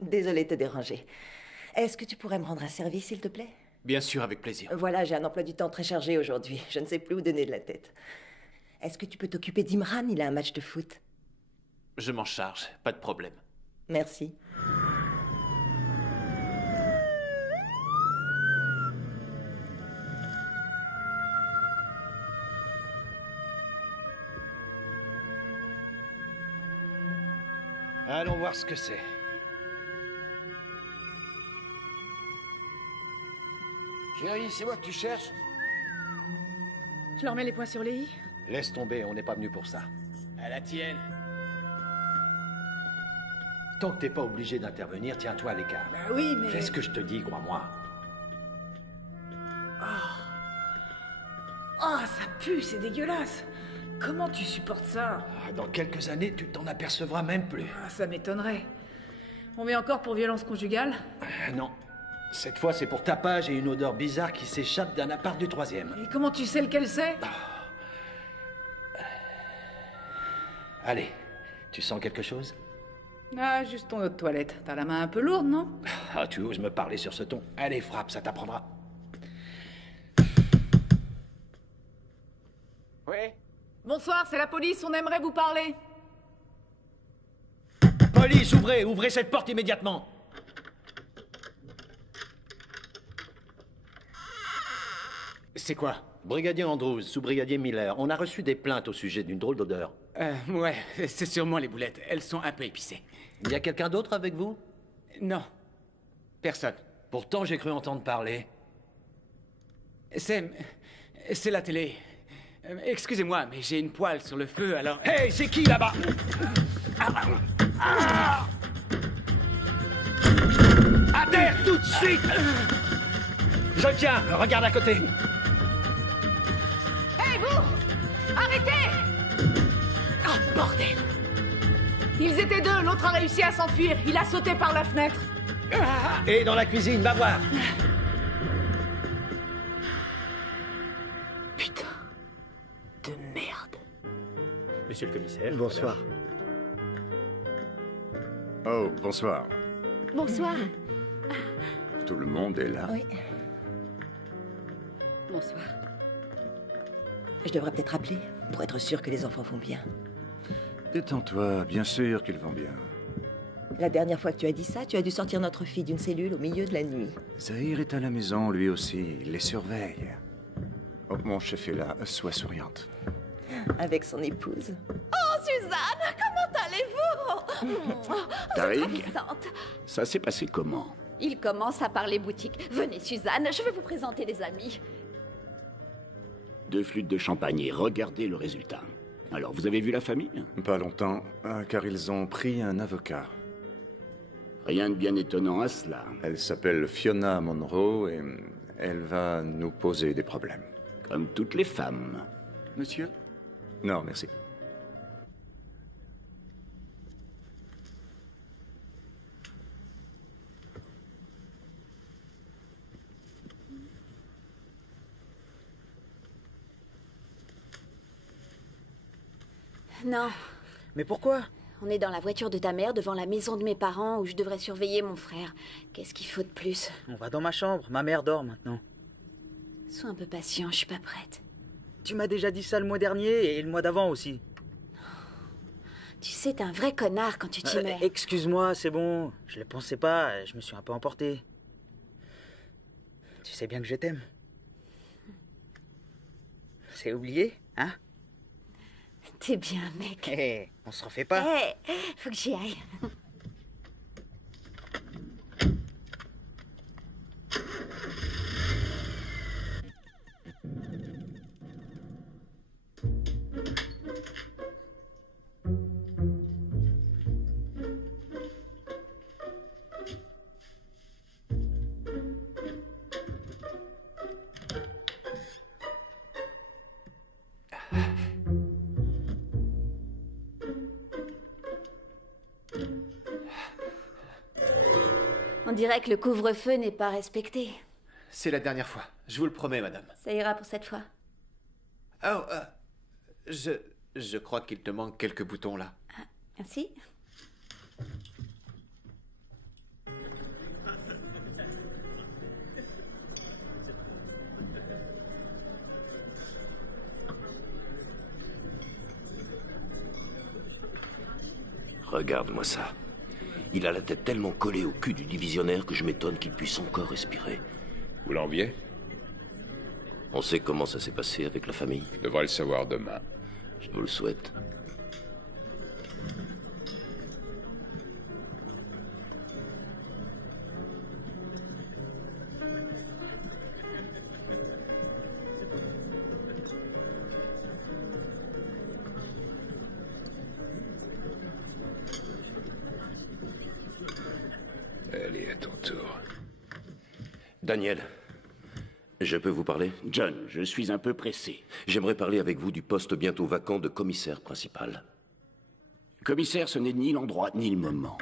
désolée de te déranger. Est-ce que tu pourrais me rendre un service, s'il te plaît? Bien sûr, avec plaisir. Voilà, j'ai un emploi du temps très chargé aujourd'hui. Je ne sais plus où donner de la tête. Est-ce que tu peux t'occuper d'Imran? Il a un match de foot. Je m'en charge, pas de problème. Merci. Allons voir ce que c'est. Chérie, c'est moi que tu cherches? Je leur mets les points sur les i. Laisse tomber, on n'est pas venu pour ça. À la tienne. Tant que t'es pas obligé d'intervenir, tiens-toi à l'écart. Bah oui, mais... Fais ce que je te dis, crois-moi. Oh, ça pue, c'est dégueulasse. Comment tu supportes ça? Dans quelques années, tu t'en apercevras même plus. Ah, ça m'étonnerait. On met encore pour violence conjugale? Non. Cette fois, c'est pour tapage et une odeur bizarre qui s'échappe d'un appart du 3e. Et comment tu sais lequel c'est? Allez, tu sens quelque chose? Ah, juste ton eau de toilette. T'as la main un peu lourde, non? Ah, tu oses me parler sur ce ton. Allez, frappe, ça t'apprendra. Oui? Bonsoir, c'est la police, on aimerait vous parler. Police, ouvrez cette porte immédiatement. C'est quoi? Brigadier Andrews, sous-brigadier Miller, on a reçu des plaintes au sujet d'une drôle d'odeur. Ouais, c'est sûrement les boulettes. Elles sont un peu épicées. Il y a quelqu'un d'autre avec vous? Non. Personne. Pourtant, j'ai cru entendre parler. C'est la télé. Excusez-moi, mais j'ai une poêle sur le feu, alors... Hey, c'est qui là-bas? À terre, tout de suite! Je tiens, regarde à côté. Hé, vous! Arrêtez! Oh, bordel! Ils étaient deux, l'autre a réussi à s'enfuir. Il a sauté par la fenêtre. Et dans la cuisine, va voir. Putain. De merde. Monsieur le commissaire. Bonsoir. Oh, bonsoir. Bonsoir. Tout le monde est là. Oui. Bonsoir. Je devrais peut-être appeler pour être sûr que les enfants vont bien. Détends-toi, bien sûr qu'ils vont bien. La dernière fois que tu as dit ça, tu as dû sortir notre fille d'une cellule au milieu de la nuit. Zahir est à la maison, lui aussi. Il les surveille. Oh, mon chef est là. Sois souriante. Avec son épouse. Oh, Suzanne, comment allez-vous? Tariq, ça s'est passé comment? Il commence à parler boutique. Venez, Suzanne, je vais vous présenter des amis. 2 flûtes de champagne et regardez le résultat. Alors, vous avez vu la famille? Pas longtemps, car ils ont pris un avocat. Rien de bien étonnant à cela. Elle s'appelle Fiona Monroe et elle va nous poser des problèmes. Comme toutes les femmes. Monsieur? Non, merci. Non. Mais pourquoi? On est dans la voiture de ta mère devant la maison de mes parents où je devrais surveiller mon frère. Qu'est-ce qu'il faut de plus? On va dans ma chambre, ma mère dort maintenant. Sois un peu patient, je suis pas prête. Tu m'as déjà dit ça le mois dernier et le mois d'avant aussi. Tu sais, t'es un vrai connard quand tu t'y mets. Excuse-moi, c'est bon. Je le pensais pas, je me suis un peu emporté. Tu sais bien que je t'aime. C'est oublié, hein? T'es bien, mec. Hé, on se refait pas. Hé, faut que j'y aille. On dirait que le couvre-feu n'est pas respecté. C'est la dernière fois. Je vous le promets, madame. Ça ira pour cette fois. Oh, je crois qu'il te manque quelques boutons, là. Merci. Regarde-moi ça. Il a la tête tellement collée au cul du divisionnaire que je m'étonne qu'il puisse encore respirer. Vous l'enviez? On sait comment ça s'est passé avec la famille? Je devrais le savoir demain. Je vous le souhaite. Daniel, je peux vous parler? John, je suis un peu pressé. J'aimerais parler avec vous du poste bientôt vacant de commissaire principal. Commissaire, ce n'est ni l'endroit ni le moment.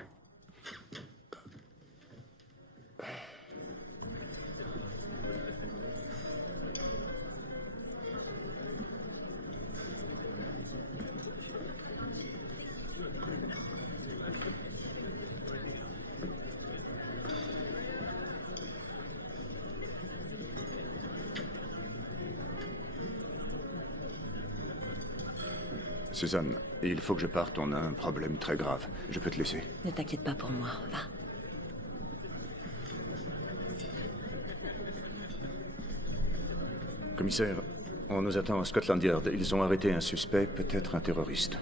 Suzanne, il faut que je parte, on a un problème très grave. Je peux te laisser. Ne t'inquiète pas pour moi, va. Commissaire, on nous attend à Scotland Yard. Ils ont arrêté un suspect, peut-être un terroriste.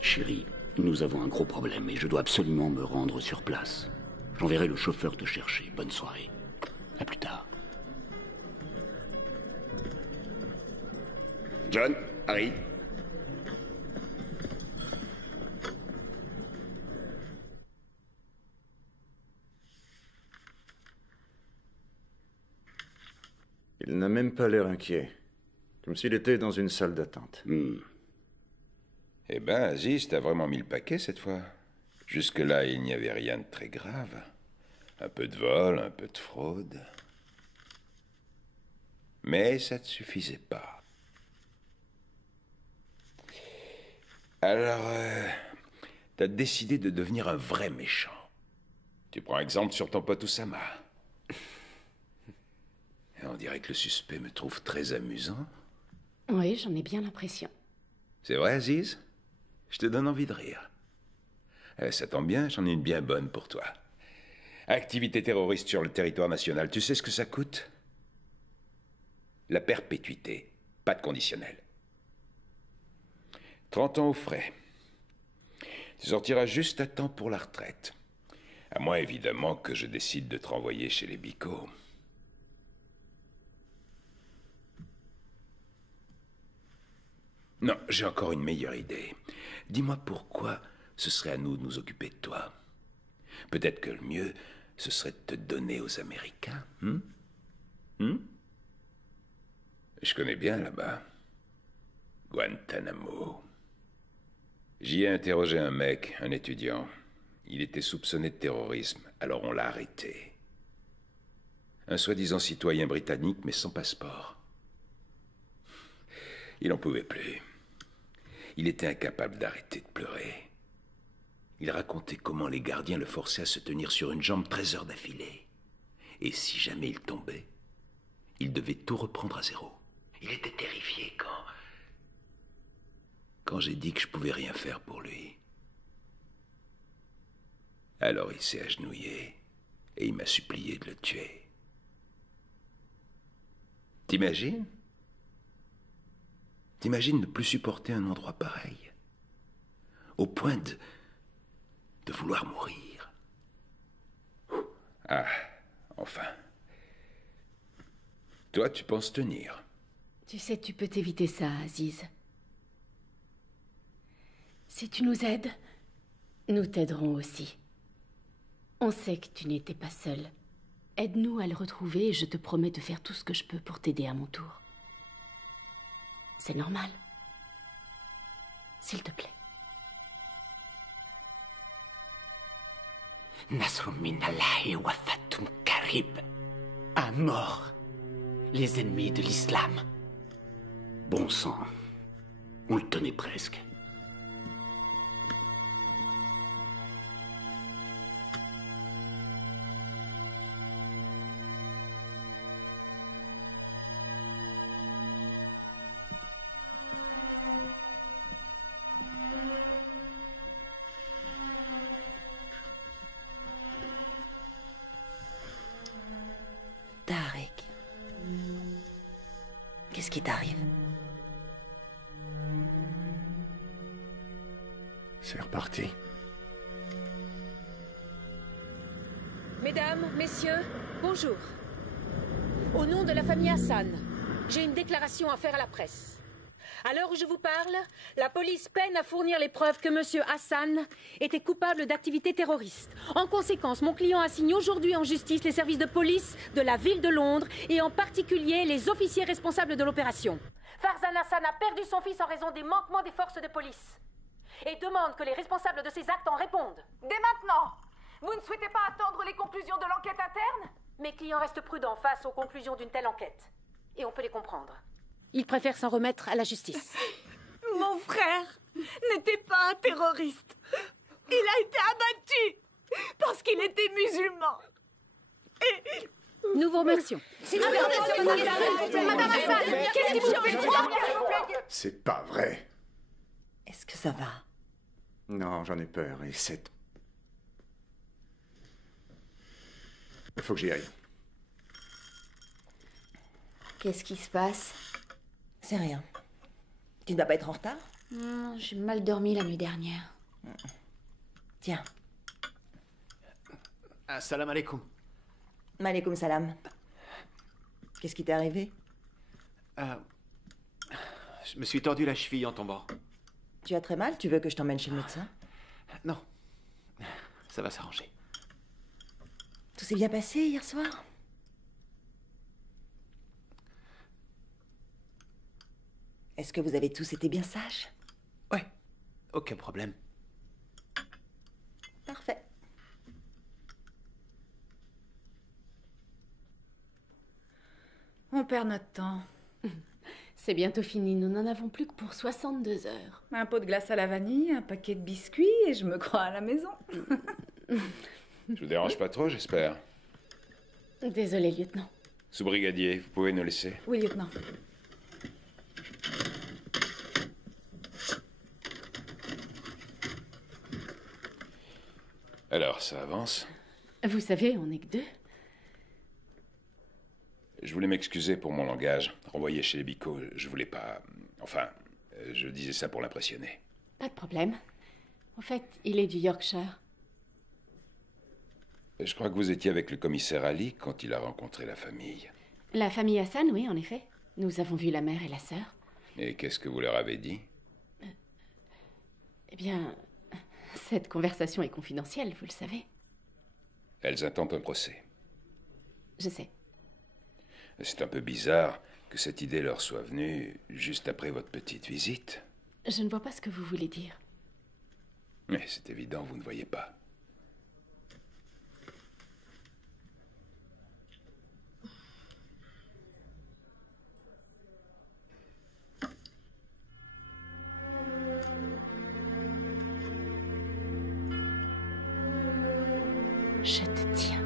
Chérie, nous avons un gros problème et je dois absolument me rendre sur place. J'enverrai le chauffeur te chercher. Bonne soirée. À plus tard. John, Harry. Il n'a même pas l'air inquiet. Comme s'il était dans une salle d'attente. Eh ben, Aziz, t'as vraiment mis le paquet cette fois. Jusque-là, il n'y avait rien de très grave. Un peu de vol, un peu de fraude. Mais ça ne suffisait pas. Alors, t'as décidé de devenir un vrai méchant. Tu prends exemple sur ton pote Oussama. Et on dirait que le suspect me trouve très amusant. Oui, j'en ai bien l'impression. C'est vrai, Aziz? Je te donne envie de rire. Ça tombe bien, j'en ai une bien bonne pour toi. Activité terroriste sur le territoire national, tu sais ce que ça coûte? La perpétuité, pas de conditionnel. 30 ans aux frais. Tu sortiras juste à temps pour la retraite. À moins, évidemment, que je décide de te renvoyer chez les Bicots. Non, j'ai encore une meilleure idée. Dis-moi pourquoi ce serait à nous de nous occuper de toi. Peut-être que le mieux, ce serait de te donner aux Américains. Je connais bien là-bas. Guantanamo. J'y ai interrogé un mec, un étudiant. Il était soupçonné de terrorisme, alors on l'a arrêté. Un soi-disant citoyen britannique, mais sans passeport. Il n'en pouvait plus. Il était incapable d'arrêter de pleurer. Il racontait comment les gardiens le forçaient à se tenir sur une jambe 13 heures d'affilée. Et si jamais il tombait, il devait tout reprendre à zéro. Il était terrifié quand j'ai dit que je pouvais rien faire pour lui. Alors il s'est agenouillé et il m'a supplié de le tuer. T'imagines? T'imagines ne plus supporter un endroit pareil? Au point de vouloir mourir. Ah, enfin. Toi, tu penses tenir? Tu sais, tu peux t'éviter ça, Aziz. Si tu nous aides, nous t'aiderons aussi. On sait que tu n'étais pas seul. Aide-nous à le retrouver et je te promets de faire tout ce que je peux pour t'aider à mon tour. C'est normal. S'il te plaît. Nasrun min Allahi wa fathun qarib. À mort, les ennemis de l'islam. Bon sang, on le tenait presque. Tarek, qu'est-ce qui t'arrive? C'est reparti. Mesdames, messieurs, bonjour. Au nom de la famille Hassan, j'ai une déclaration à faire à la presse. À l'heure où je vous parle, la police peine à fournir les preuves que M. Hassan était coupable d'activités terroristes. En conséquence, mon client assigne aujourd'hui en justice les services de police de la ville de Londres et en particulier les officiers responsables de l'opération. Farzan Hassan a perdu son fils en raison des manquements des forces de police et demande que les responsables de ces actes en répondent. Dès maintenant, vous ne souhaitez pas attendre les conclusions de l'enquête interne? Mes clients restent prudents face aux conclusions d'une telle enquête. Et on peut les comprendre. Ils préfèrent s'en remettre à la justice. Mon frère n'était pas un terroriste. Il a été abattu parce qu'il était musulman. Et... Nous vous remercions. Madame Hassan, qu'est-ce qui vous fait croire? C'est pas vrai. Est-ce que ça va? Non, j'en ai peur, et c'est... Il faut que j'y aille. Qu'est-ce qui se passe? C'est rien. Tu ne dois pas être en retard? J'ai mal dormi la nuit dernière. Tiens. Salam alaikum. Malaikum salam. Qu'est-ce qui t'est arrivé? Je me suis tordu la cheville en tombant. Tu as très mal? Tu veux que je t'emmène chez le médecin? Non. Ça va s'arranger. Tout s'est bien passé hier soir? Est-ce que vous avez tous été bien sages? Ouais, aucun problème. Parfait. On perd notre temps. C'est bientôt fini, nous n'en avons plus que pour 62 heures. Un pot de glace à la vanille, un paquet de biscuits et je me crois à la maison. Je vous dérange pas trop, j'espère. Désolé, lieutenant. Sous-brigadier, vous pouvez nous laisser? Oui, lieutenant. Alors, ça avance? Vous savez, on n'est que deux. Je voulais m'excuser pour mon langage. Renvoyé chez les Bico, je voulais pas... Enfin, je disais ça pour l'impressionner. Pas de problème. En fait, il est du Yorkshire. Je crois que vous étiez avec le commissaire Ali quand il a rencontré la famille. La famille Hassan, oui, en effet. Nous avons vu la mère et la sœur. Et qu'est-ce que vous leur avez dit? Eh bien, cette conversation est confidentielle, vous le savez. Elles intentent un procès. Je sais. C'est un peu bizarre que cette idée leur soit venue juste après votre petite visite. Je ne vois pas ce que vous voulez dire. Mais c'est évident, vous ne voyez pas. Je te tiens.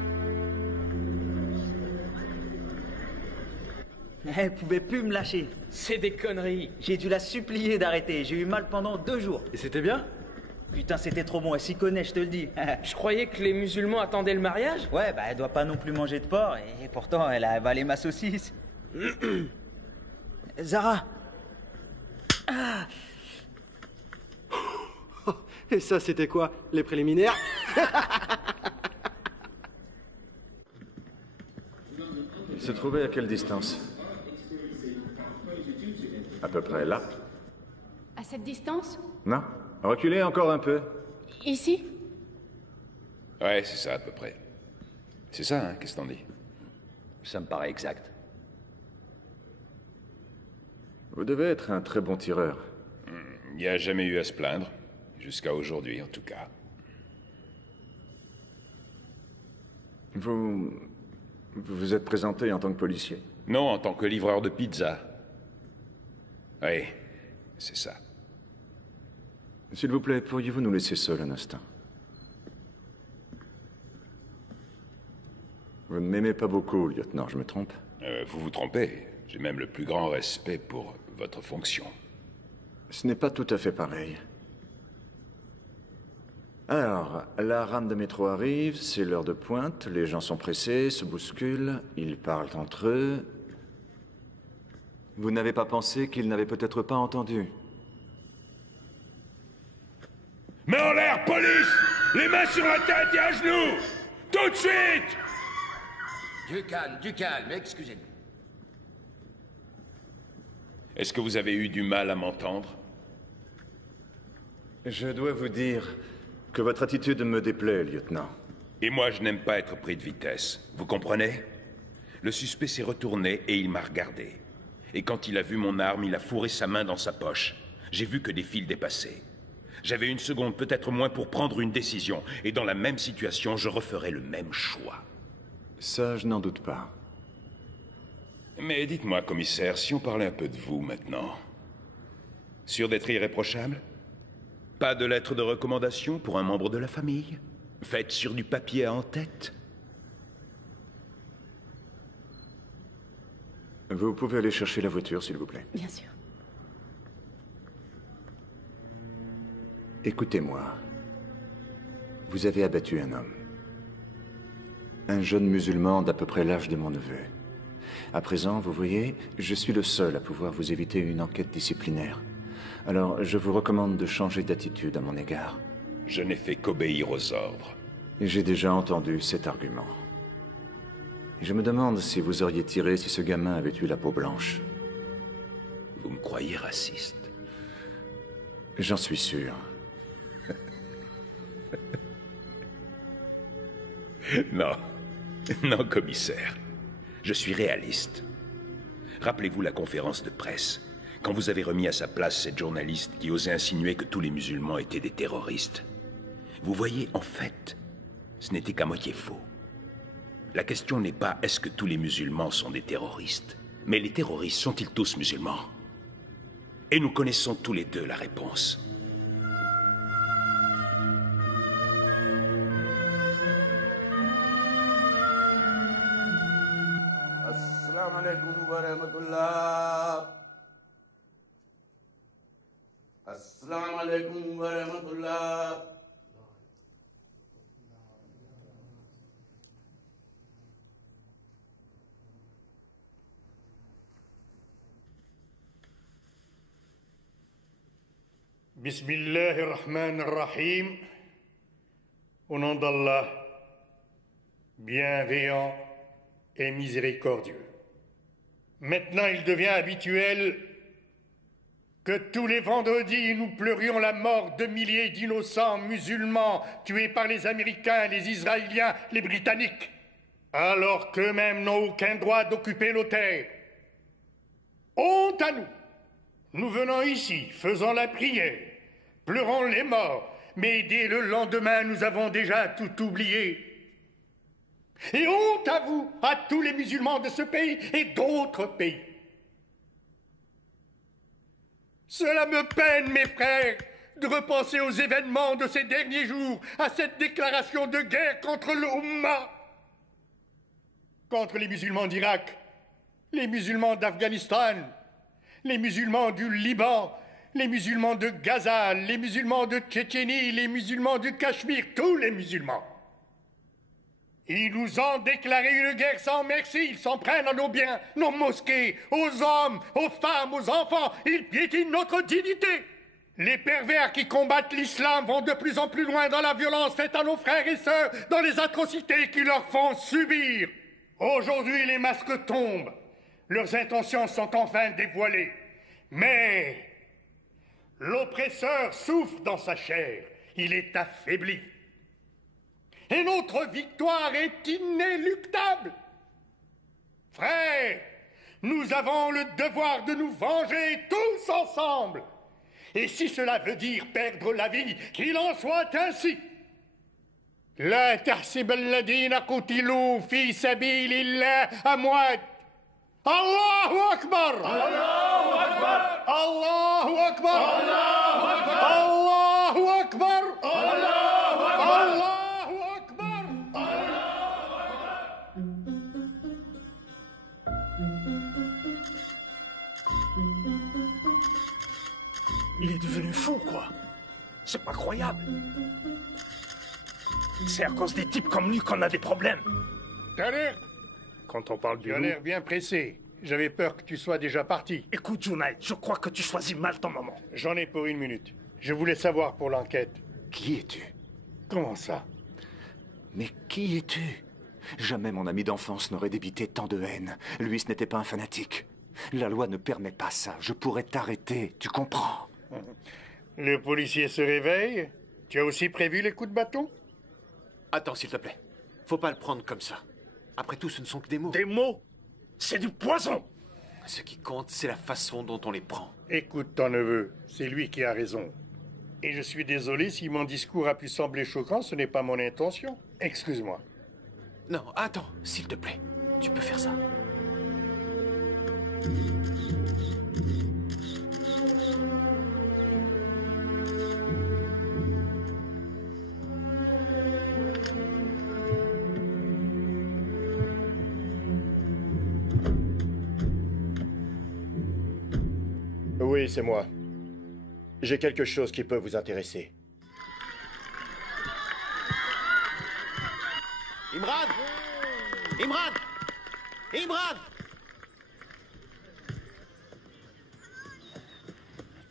Elle pouvait plus me lâcher. C'est des conneries. J'ai dû la supplier d'arrêter. J'ai eu mal pendant 2 jours. Et c'était bien? Putain, c'était trop bon. Elle s'y connaît, je te le dis. Je croyais que les musulmans attendaient le mariage. Ouais, bah elle doit pas non plus manger de porc. Et pourtant, elle a avalé ma saucisse. Zara. Ah. Et ça, c'était quoi? Les préliminaires? Il se trouvait à quelle distance? À peu près là. À cette distance? Non? Reculez encore un peu. Ici? Ouais, c'est ça à peu près. C'est ça, hein? Qu'est-ce que t'en dis? Ça me paraît exact. Vous devez être un très bon tireur. Il n'y a jamais eu à se plaindre. Jusqu'à aujourd'hui, en tout cas. Vous vous êtes présenté en tant que policier? Non, en tant que livreur de pizza. Oui, c'est ça. S'il vous plaît, pourriez-vous nous laisser seuls un instant? Vous ne m'aimez pas beaucoup, lieutenant, je me trompe? Vous vous trompez. J'ai même le plus grand respect pour votre fonction. Ce n'est pas tout à fait pareil. Alors, la rame de métro arrive, c'est l'heure de pointe, les gens sont pressés, se bousculent, ils parlent entre eux. Vous n'avez pas pensé qu'ils n'avaient peut-être pas entendu? Main en l'air, police! Les mains sur la tête et à genoux! Tout de suite! Du calme, excusez-nous. Est-ce que vous avez eu du mal à m'entendre? Je dois vous dire que votre attitude me déplaît, lieutenant. Et moi, je n'aime pas être pris de vitesse. Vous comprenez? Le suspect s'est retourné et il m'a regardé. Et quand il a vu mon arme, il a fourré sa main dans sa poche. J'ai vu que des fils dépassaient. J'avais une seconde, peut-être moins, pour prendre une décision. Et dans la même situation, je referais le même choix. Ça, je n'en doute pas. Mais dites-moi, commissaire, si on parlait un peu de vous maintenant. Sûr d'être irréprochable? Pas de lettre de recommandation pour un membre de la famille? Faite sur du papier à en-tête? Vous pouvez aller chercher la voiture, s'il vous plaît. Bien sûr. Écoutez-moi. Vous avez abattu un homme. Un jeune musulman d'à peu près l'âge de mon neveu. À présent, vous voyez, je suis le seul à pouvoir vous éviter une enquête disciplinaire. Alors, je vous recommande de changer d'attitude à mon égard. Je n'ai fait qu'obéir aux ordres. J'ai déjà entendu cet argument. Et je me demande si vous auriez tiré si ce gamin avait eu la peau blanche. Vous me croyez raciste? J'en suis sûr. Non. Non, commissaire. Je suis réaliste. Rappelez-vous la conférence de presse, quand vous avez remis à sa place cette journaliste qui osait insinuer que tous les musulmans étaient des terroristes. Vous voyez, en fait, ce n'était qu'à moitié faux. La question n'est pas est-ce que tous les musulmans sont des terroristes, mais les terroristes sont-ils tous musulmans? Et nous connaissons tous les deux la réponse. Assalamu alaikum wa rahmatullah. Assalamu alaikum wa rahmatullah. Bismillahirrahmanirrahim. Au nom d'Allah, bienveillant et miséricordieux. Maintenant, il devient habituel que tous les vendredis, nous pleurions la mort de milliers d'innocents musulmans tués par les Américains, les Israéliens, les Britanniques, alors qu'eux-mêmes n'ont aucun droit d'occuper nos terres. Honte à nous! Nous venons ici, faisons la prière, pleurons les morts, mais dès le lendemain, nous avons déjà tout oublié. Et honte à vous, à tous les musulmans de ce pays et d'autres pays. Cela me peine, mes frères, de repenser aux événements de ces derniers jours, à cette déclaration de guerre contre l'Oumma, contre les musulmans d'Irak, les musulmans d'Afghanistan, les musulmans du Liban, les musulmans de Gaza, les musulmans de Tchétchénie, les musulmans du Cachemire, tous les musulmans. Ils nous ont déclaré une guerre sans merci, ils s'en prennent à nos biens, nos mosquées, aux hommes, aux femmes, aux enfants, ils piétinent notre dignité. Les pervers qui combattent l'islam vont de plus en plus loin dans la violence faite à nos frères et sœurs, dans les atrocités qui leur font subir. Aujourd'hui, les masques tombent. Leurs intentions sont enfin dévoilées. Mais l'oppresseur souffre dans sa chair. Il est affaibli. Et notre victoire est inéluctable. Frères, nous avons le devoir de nous venger tous ensemble. Et si cela veut dire perdre la vie, qu'il en soit ainsi. La tahsib alladhina qutilu fi sabilillah amwat. Allahu Akbar! Allahu Akbar! Allahu Akbar! Allahu Akbar! Allahu Akbar! Allahu Akbar! Allahu Akbar! Il est devenu fou, quoi. C'est pas croyable. C'est à cause des types comme lui qu'on a des problèmes. T'as l'air... Quand on parle du Tu as l'air bien pressé. J'avais peur que tu sois déjà parti. Écoute, Junaid, je crois que tu choisis mal ton moment. J'en ai pour 1 minute. Je voulais savoir pour l'enquête. Qui es-tu? Comment ça? Mais qui es-tu? Jamais mon ami d'enfance n'aurait débité tant de haine. Lui, ce n'était pas un fanatique. La loi ne permet pas ça. Je pourrais t'arrêter, tu comprends? Le policier se réveille. Tu as aussi prévu les coups de bâton? Attends, s'il te plaît. Faut pas le prendre comme ça. Après tout, ce ne sont que des mots. Des mots? C'est du poison! Ce qui compte, c'est la façon dont on les prend. Écoute ton neveu, c'est lui qui a raison. Et je suis désolé si mon discours a pu sembler choquant, ce n'est pas mon intention. Excuse-moi. Non, attends, s'il te plaît. Tu peux faire ça. Oui, c'est moi. J'ai quelque chose qui peut vous intéresser. Imran! Imran! Imran!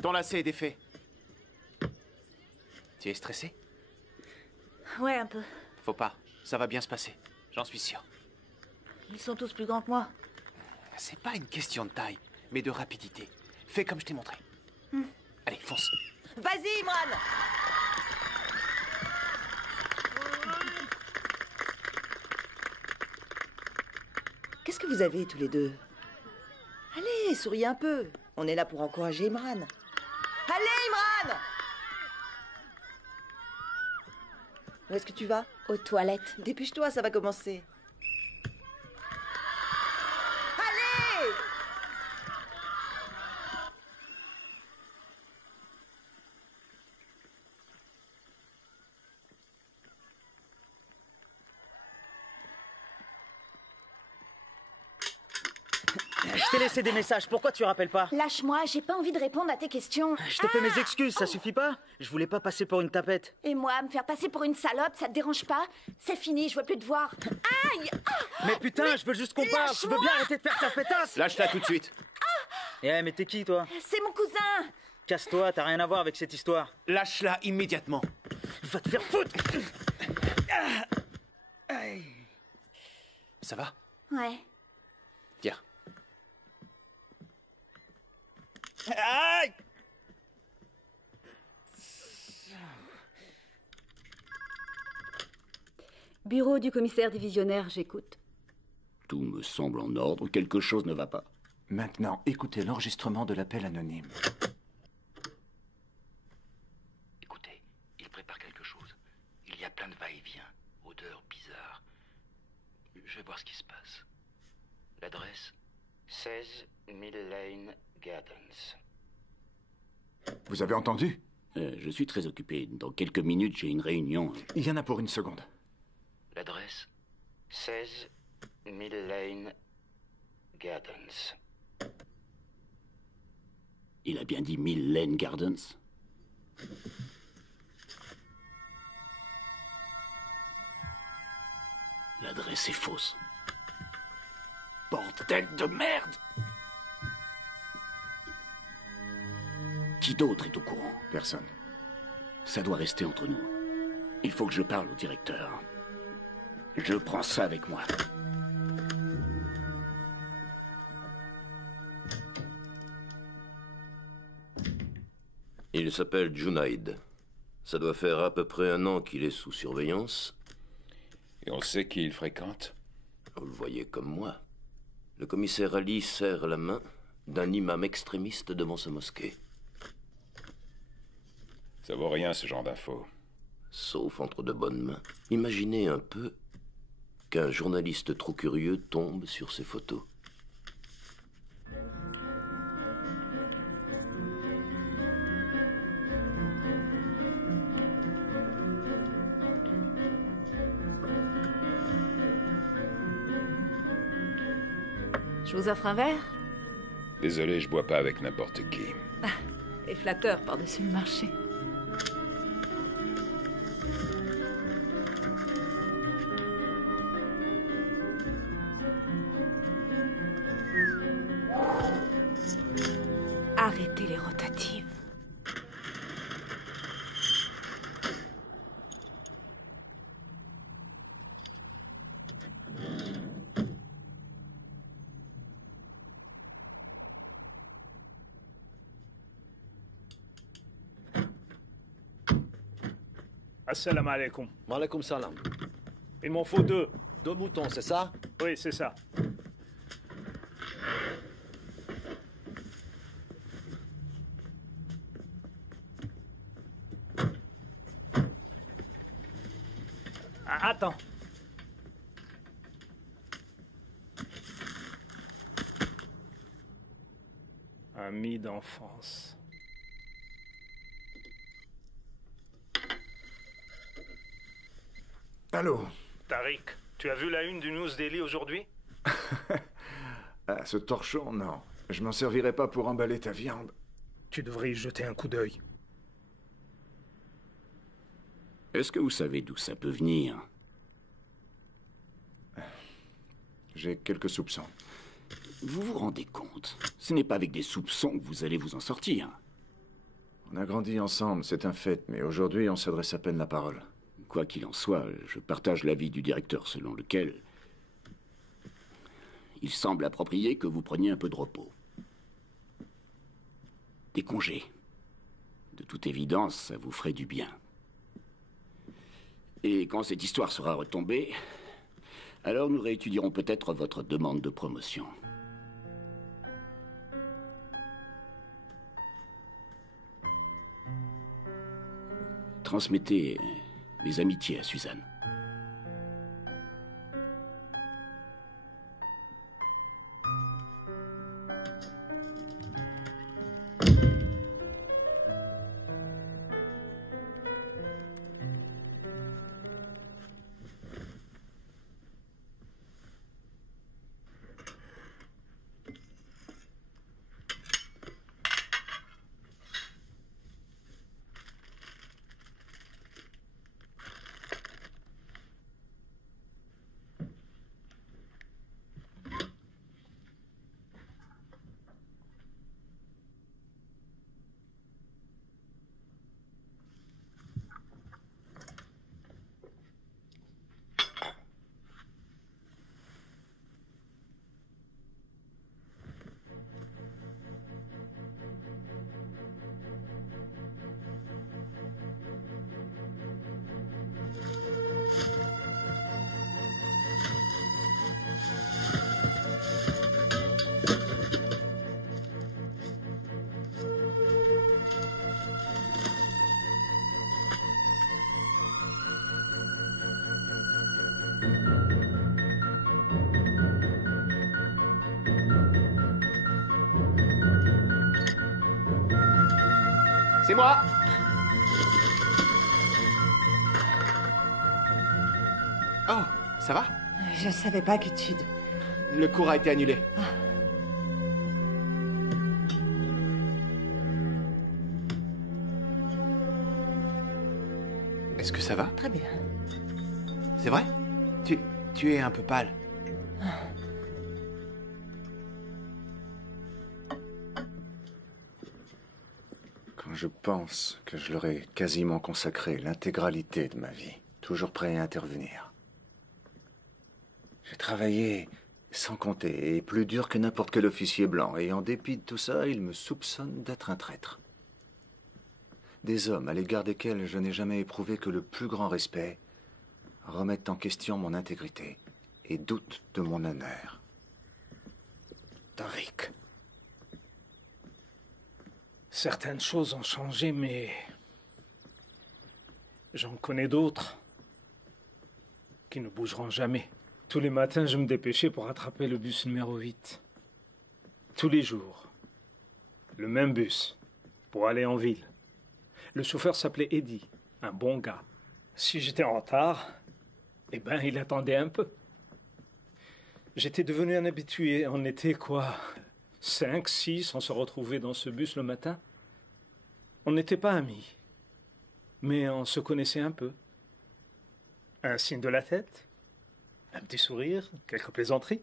Ton lacet est défait. Tu es stressé? Ouais, un peu. Faut pas. Ça va bien se passer. J'en suis sûr. Ils sont tous plus grands que moi. C'est pas une question de taille, mais de rapidité. Fais comme je t'ai montré. Allez, fonce. Vas-y, Imran! Qu'est-ce que vous avez tous les deux? Allez, souriez un peu. On est là pour encourager Imran. Allez, Imran! Où est-ce que tu vas? Aux toilettes. Dépêche-toi, ça va commencer. Allez! Je t'ai laissé des messages, pourquoi tu rappelles pas? Lâche-moi, j'ai pas envie de répondre à tes questions. Je te fais mes excuses, ça suffit pas? Je voulais pas passer pour une tapette. Et moi, me faire passer pour une salope, ça te dérange pas? C'est fini, je veux plus te voir. Aïe! Mais putain, je veux juste qu'on parle, je veux bien arrêter de faire ta pétasse. Lâche-la tout de suite. Mais t'es qui, toi? C'est mon cousin! Casse-toi, t'as rien à voir avec cette histoire. Lâche-la immédiatement. Va te faire foutre! Ça va? Ouais. Tiens. Aïe! Bureau du commissaire divisionnaire, j'écoute. Tout me semble en ordre, quelque chose ne va pas. Maintenant, écoutez l'enregistrement de l'appel anonyme. Écoutez, il prépare quelque chose. Il y a plein de va-et-vient, odeurs bizarres. Je vais voir ce qui se passe. L'adresse 16 Mill Lane Gardens. Vous avez entendu? Je suis très occupé. Dans quelques minutes, j'ai une réunion. Il y en a pour une seconde. L'adresse 16 Mill Lane Gardens. Il a bien dit Mill Lane Gardens? L'adresse est fausse. Bordel de merde! Qui d'autre est au courant? Personne. Ça doit rester entre nous. Il faut que je parle au directeur. Je prends ça avec moi. Il s'appelle Junaid. Ça doit faire à peu près 1 an qu'il est sous surveillance. Et on sait qui il fréquente? Vous le voyez comme moi. Le commissaire Ali serre la main d'un imam extrémiste devant sa mosquée. Ça vaut rien, ce genre d'infos. Sauf entre de bonnes mains. Imaginez un peu qu'un journaliste trop curieux tombe sur ces photos. Je vous offre un verre? Désolé, je bois pas avec n'importe qui. Et flatteur par-dessus le marché. Arrêtez les rotatives. Assalamu alaikum. Wa alaikum salam. Il m'en faut 2. 2 moutons, c'est ça? Oui, c'est ça. Ah, attends. Ami d'enfance. Allô? Tariq, tu as vu la une du News Daily aujourd'hui? Ah, ce torchon, non. Je m'en servirai pas pour emballer ta viande. Tu devrais y jeter un coup d'œil. Est-ce que vous savez d'où ça peut venir? J'ai quelques soupçons. Vous vous rendez compte? Ce n'est pas avec des soupçons que vous allez vous en sortir. On a grandi ensemble, c'est un fait, mais aujourd'hui, on s'adresse à peine la parole. Quoi qu'il en soit, je partage l'avis du directeur selon lequel il semble approprié que vous preniez un peu de repos. Des congés. De toute évidence, ça vous ferait du bien. Et quand cette histoire sera retombée, alors nous réétudierons peut-être votre demande de promotion. Transmettez mes amitiés à Suzanne. C'est moi. Oh, ça va? Je savais pas que tu... Le cours a été annulé. Est-ce que ça va? Très bien. C'est vrai? Tu es un peu pâle. Quand je pense que je leur ai quasiment consacré l'intégralité de ma vie, toujours prêt à intervenir. J'ai travaillé sans compter, et plus dur que n'importe quel officier blanc, et en dépit de tout ça, ils me soupçonnent d'être un traître. Des hommes à l'égard desquels je n'ai jamais éprouvé que le plus grand respect remettent en question mon intégrité et doutent de mon honneur. Tariq. Certaines choses ont changé, mais j'en connais d'autres qui ne bougeront jamais. Tous les matins, je me dépêchais pour attraper le bus numéro 8. Tous les jours. Le même bus, pour aller en ville. Le chauffeur s'appelait Eddie, un bon gars. Si j'étais en retard, eh ben, il attendait un peu. J'étais devenu un habitué. On était quoi? 5, 6, on se retrouvait dans ce bus le matin. On n'était pas amis, mais on se connaissait un peu. Un signe de la tête, un petit sourire, quelques plaisanteries.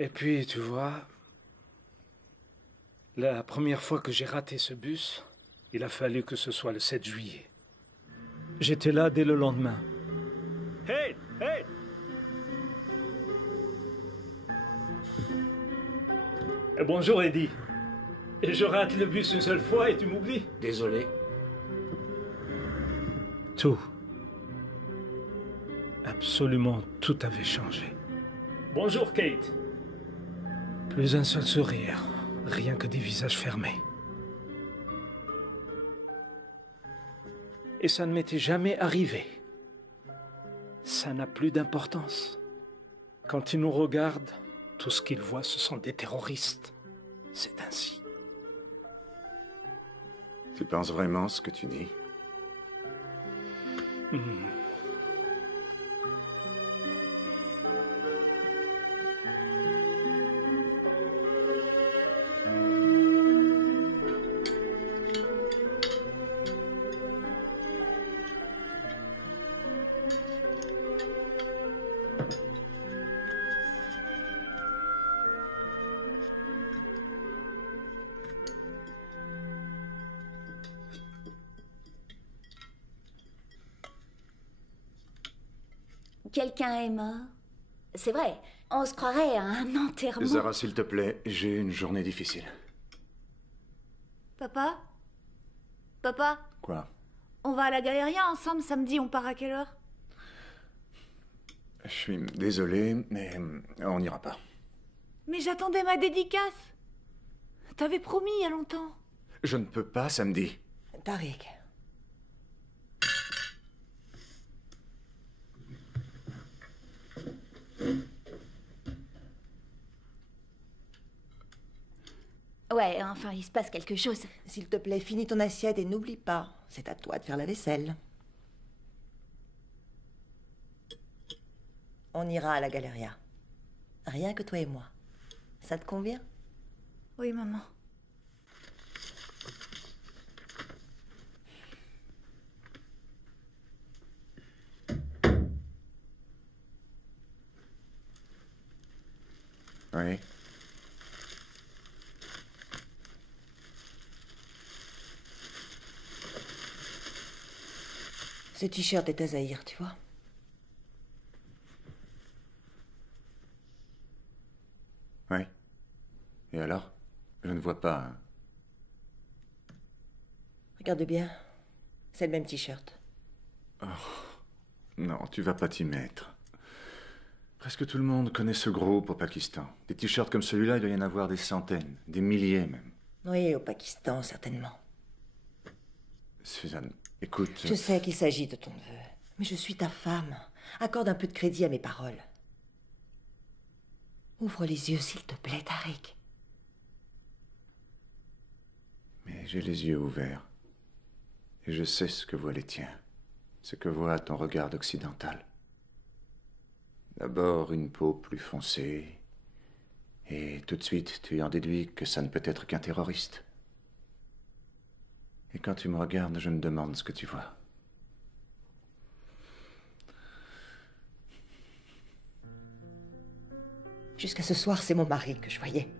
Et puis, tu vois, la première fois que j'ai raté ce bus, il a fallu que ce soit le 7 juillet. J'étais là dès le lendemain. Hey, hey! Bonjour, Eddie. Et je rate le bus une seule fois et tu m'oublies. Désolé. Tout. Absolument tout avait changé. Bonjour, Kate. Plus un seul sourire, rien que des visages fermés. Et ça ne m'était jamais arrivé. Ça n'a plus d'importance. Quand ils nous regardent, tout ce qu'ils voient, ce sont des terroristes. C'est ainsi. Tu penses vraiment ce que tu dis? Quelqu'un est mort. C'est vrai, on se croirait à un enterrement. Zara, s'il te plaît, j'ai une journée difficile. Papa? Papa? Quoi? On va à la Galeria ensemble samedi, on part à quelle heure? Je suis désolé, mais on n'ira pas. Mais j'attendais ma dédicace. T'avais promis il y a longtemps. Je ne peux pas samedi. Tariq. Ouais, enfin, il se passe quelque chose. S'il te plaît, finis ton assiette et n'oublie pas, c'est à toi de faire la vaisselle. On ira à la Galeria. Rien que toi et moi. Ça te convient? Oui, maman. Oui. Ce t-shirt est à Zahir, tu vois. Oui. Et alors? Je ne vois pas. Hein. Regarde bien. C'est le même t-shirt. Oh. Non, tu vas pas t'y mettre. Presque tout le monde connaît ce groupe au Pakistan. Des t-shirts comme celui-là, il doit y en avoir des centaines, des milliers même. Oui, au Pakistan, certainement. Suzanne, écoute... Je sais qu'il s'agit de ton neveu, mais je suis ta femme. Accorde un peu de crédit à mes paroles. Ouvre les yeux, s'il te plaît, Tariq. Mais j'ai les yeux ouverts. Et je sais ce que voient les tiens. Ce que voit ton regard occidental. D'abord une peau plus foncée. Et tout de suite, tu en déduis que ça ne peut être qu'un terroriste. Et quand tu me regardes, je me demande ce que tu vois. Jusqu'à ce soir, c'est mon mari que je voyais.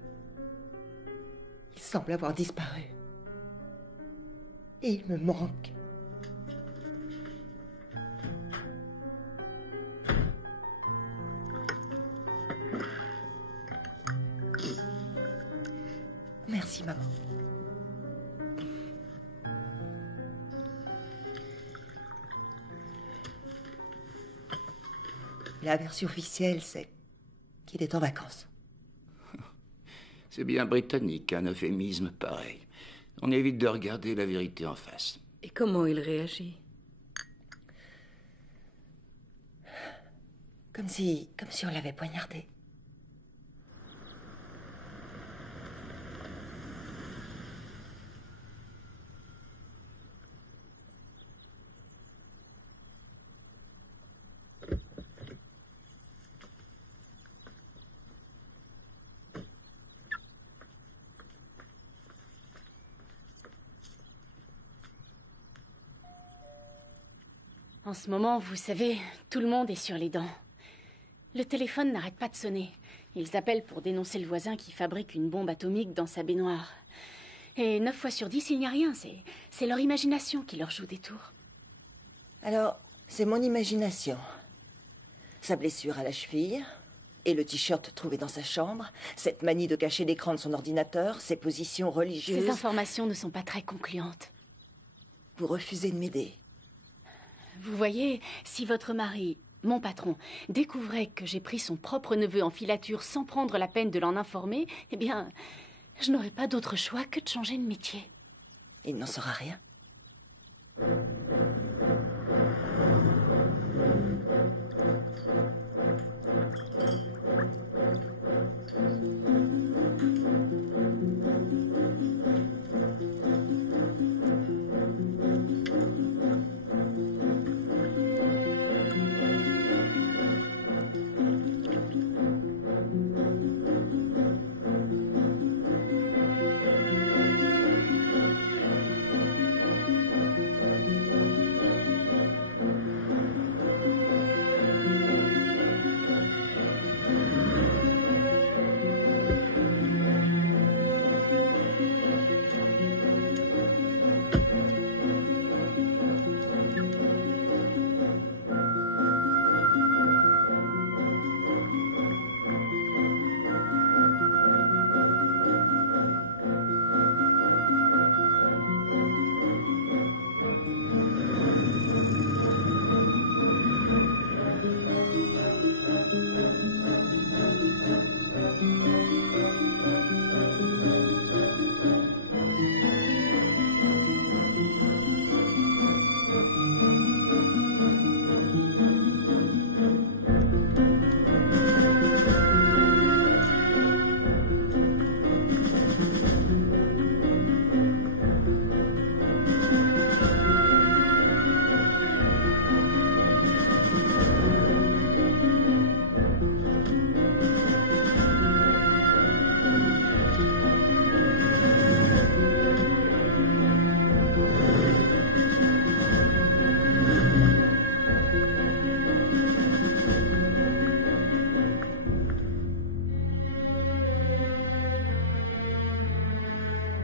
Il semble avoir disparu. Et il me manque. Merci, maman. La version officielle, c'est qu'il est en vacances. C'est bien britannique, un euphémisme pareil. On évite de regarder la vérité en face. Et comment il réagit? Comme si on l'avait poignardé. En ce moment, vous savez, tout le monde est sur les dents. Le téléphone n'arrête pas de sonner. Ils appellent pour dénoncer le voisin qui fabrique une bombe atomique dans sa baignoire. Et 9 fois sur 10, il n'y a rien. C'est leur imagination qui leur joue des tours. Alors, c'est mon imagination. Sa blessure à la cheville, Et le t-shirt trouvé dans sa chambre, cette manie de cacher l'écran de son ordinateur, ses positions religieuses... Ces informations ne sont pas très concluantes. Vous refusez de m'aider. Vous voyez, si votre mari, mon patron, découvrait que j'ai pris son propre neveu en filature sans prendre la peine de l'en informer, eh bien, je n'aurais pas d'autre choix que de changer de métier. Il n'en saura rien.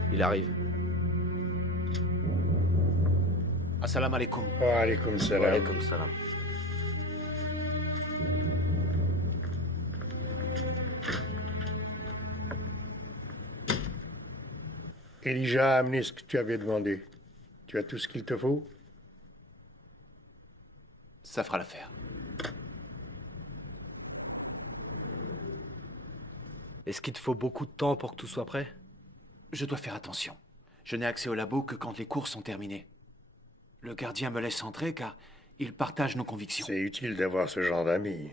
Il arrive. Assalamu alaikum. Wa alaikum salam. Wa alaikum salam. Elijah a amené ce que tu avais demandé. Tu as tout ce qu'il te faut? Ça fera l'affaire. Est-ce qu'il te faut beaucoup de temps pour que tout soit prêt? Je dois faire attention. Je n'ai accès au labo que quand les cours sont terminés. Le gardien me laisse entrer car il partage nos convictions. C'est utile d'avoir ce genre d'amis.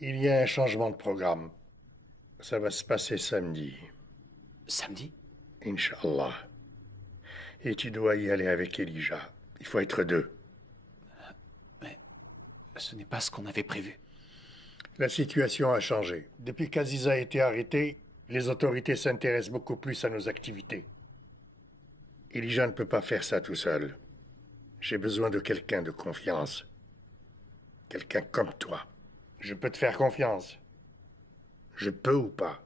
Il y a un changement de programme. Ça va se passer samedi. Samedi? Inch'Allah. Et tu dois y aller avec Elijah. Il faut être deux. Mais ce n'est pas ce qu'on avait prévu. La situation a changé. Depuis qu'Aziza a été arrêtée, les autorités s'intéressent beaucoup plus à nos activités. Elijah ne peut pas faire ça tout seul. J'ai besoin de quelqu'un de confiance. Quelqu'un comme toi. Je peux te faire confiance. Je peux ou pas?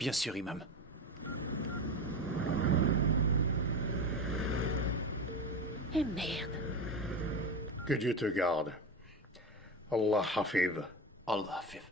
Bien sûr, imam. Eh merde. Que Dieu te garde. Allah Hafiz. Allah Hafiz.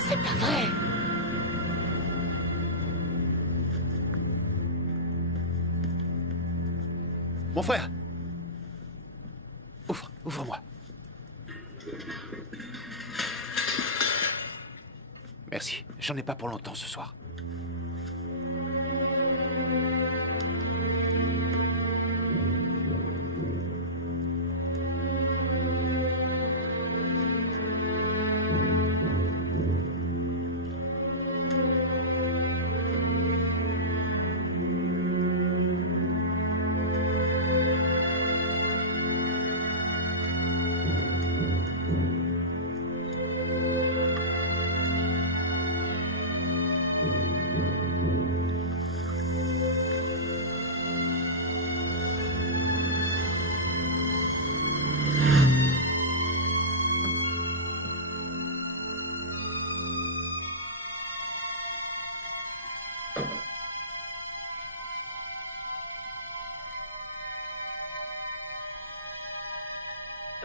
C'est pas vrai. Mon frère! Ouvre-moi. Merci. J'en ai pas pour longtemps ce soir.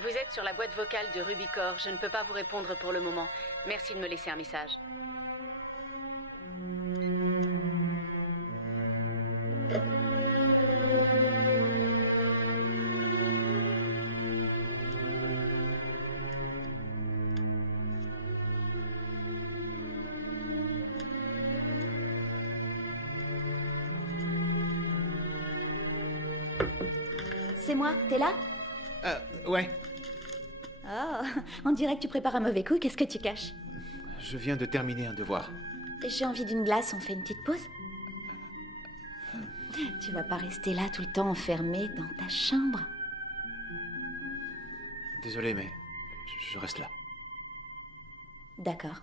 Vous êtes sur la boîte vocale de Rubicor. Je ne peux pas vous répondre pour le moment. Merci de me laisser un message. C'est moi, t'es là? Ouais. Oh, on dirait que tu prépares un mauvais coup, qu'est-ce que tu caches? Je viens de terminer un devoir. J'ai envie d'une glace, on fait une petite pause? Tu vas pas rester là tout le temps enfermé dans ta chambre? Désolé, mais je reste là. D'accord.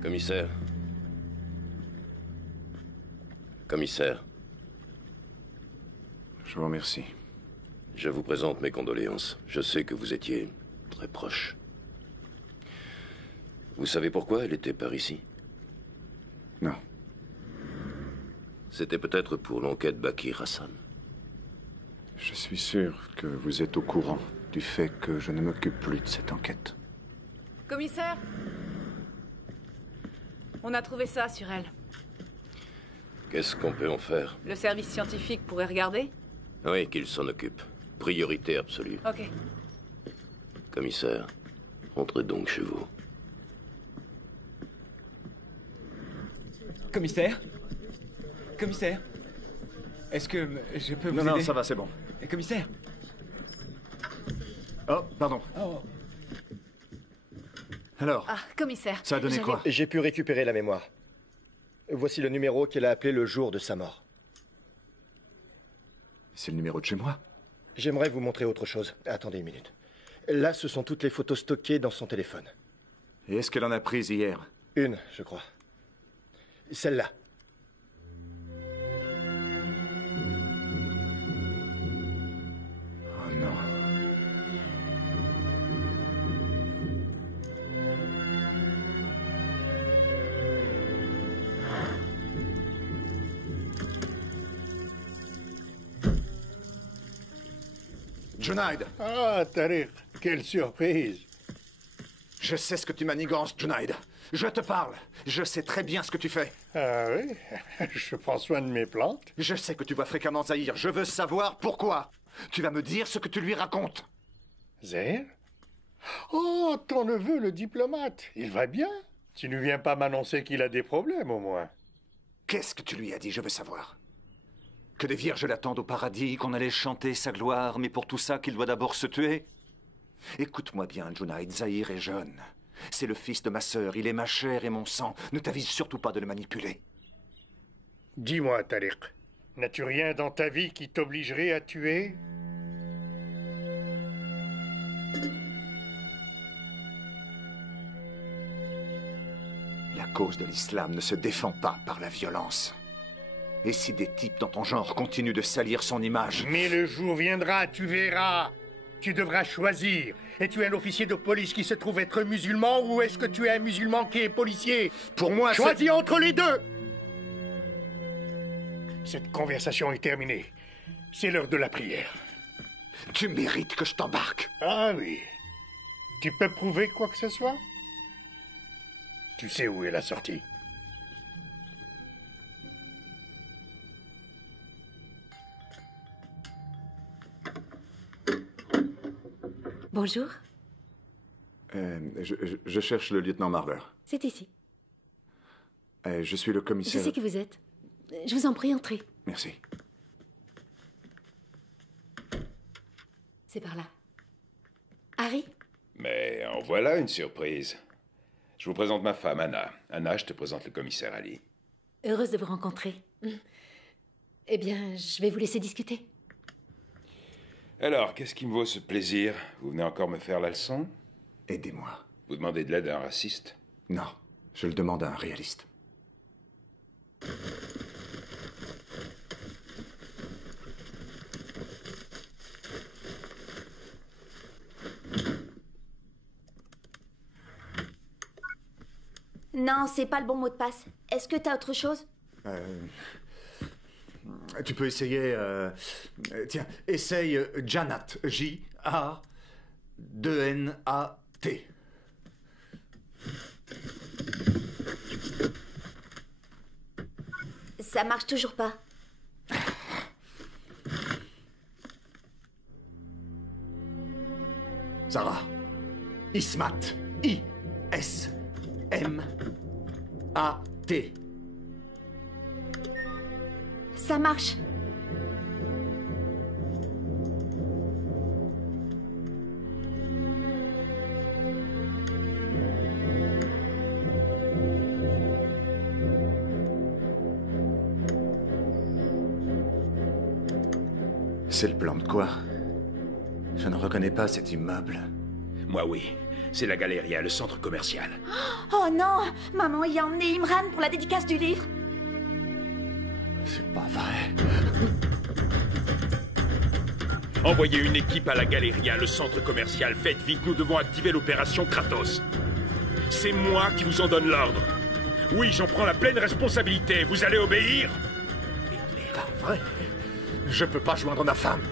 Commissaire. Commissaire. Je vous remercie. Je vous présente mes condoléances. Je sais que vous étiez très proche. Vous savez pourquoi elle était par ici? Non. C'était peut-être pour l'enquête Bakir Hassan. Je suis sûr que vous êtes au courant du fait que je ne m'occupe plus de cette enquête. Commissaire, on a trouvé ça sur elle. Qu'est-ce qu'on peut en faire? Le service scientifique pourrait regarder? Oui, qu'il s'en occupe. Priorité absolue. Ok. Commissaire, entrez donc chez vous. Commissaire? Commissaire? Est-ce que je peux vous aider? Non, ça va, c'est bon. Commissaire? Oh, pardon. Oh. Alors, Ah, commissaire. ça a donné quoi? J'ai pu récupérer la mémoire. Voici le numéro qu'elle a appelé le jour de sa mort. C'est le numéro de chez moi? J'aimerais vous montrer autre chose. Attendez une minute. Là, ce sont toutes les photos stockées dans son téléphone. Et est-ce qu'elle en a prises hier? Une, je crois. Celle-là. Oh non. Junaid! Ah, Tariq, quelle surprise! Je sais ce que tu manigances, Junaid. Je te parle. Je sais très bien ce que tu fais. Ah oui? Je prends soin de mes plantes. Je sais que tu vois fréquemment Zahir. Je veux savoir pourquoi. Tu vas me dire ce que tu lui racontes. Zahir? Oh, ton neveu, le diplomate. Il va bien? Tu ne viens pas m'annoncer qu'il a des problèmes, au moins. Qu'est-ce que tu lui as dit, je veux savoir? Que des vierges l'attendent au paradis, qu'on allait chanter sa gloire, mais pour tout ça, qu'il doit d'abord se tuer? Écoute-moi bien, Junaid, Zahir est jeune. C'est le fils de ma sœur, il est ma chair et mon sang. Ne t'avise surtout pas de le manipuler. Dis-moi, Tariq, n'as-tu rien dans ta vie qui t'obligerait à tuer? La cause de l'islam ne se défend pas par la violence. Et si des types dans ton genre continuent de salir son image... Mais le jour viendra, tu verras. Tu devras choisir. Es-tu un officier de police qui se trouve être musulman ou est-ce que tu es un musulman qui est policier? Pour moi, choisis entre les deux. Cette conversation est terminée. C'est l'heure de la prière. Tu mérites que je t'embarque. Ah oui. Tu peux prouver quoi que ce soit? Tu sais où est la sortie? Bonjour. Je cherche le lieutenant Marler. C'est ici. Je suis le Je commissaire... sais qui vous êtes. Je vous en prie, entrez. Merci. C'est par là. Harry? Mais en voilà une surprise. Je vous présente ma femme, Anna. Anna, je te présente le commissaire Ali. Heureuse de vous rencontrer. Eh bien, je vais vous laisser discuter. Alors, qu'est-ce qui me vaut ce plaisir? Vous venez encore me faire la leçon? Aidez-moi. Vous demandez de l'aide à un raciste? Non, je le demande à un réaliste. Non, c'est pas le bon mot de passe. Est-ce que t'as autre chose? Tu peux essayer... tiens, essaye Janat. J-A-2-N-A-T. Ça marche toujours pas. Sarah. Ismat. I-S-M-A-T. Ça marche. C'est le plan de quoi? Je ne reconnais pas cet immeuble. Moi, oui. C'est la Galeria, le centre commercial. Oh non! Maman y a emmené Imran pour la dédicace du livre. C'est pas vrai. Envoyez une équipe à la Galeria, le centre commercial. Faites vite, nous devons activer l'opération Kratos. C'est moi qui vous en donne l'ordre. Oui, j'en prends la pleine responsabilité. Vous allez obéir? Pas vrai. Je peux pas joindre ma femme.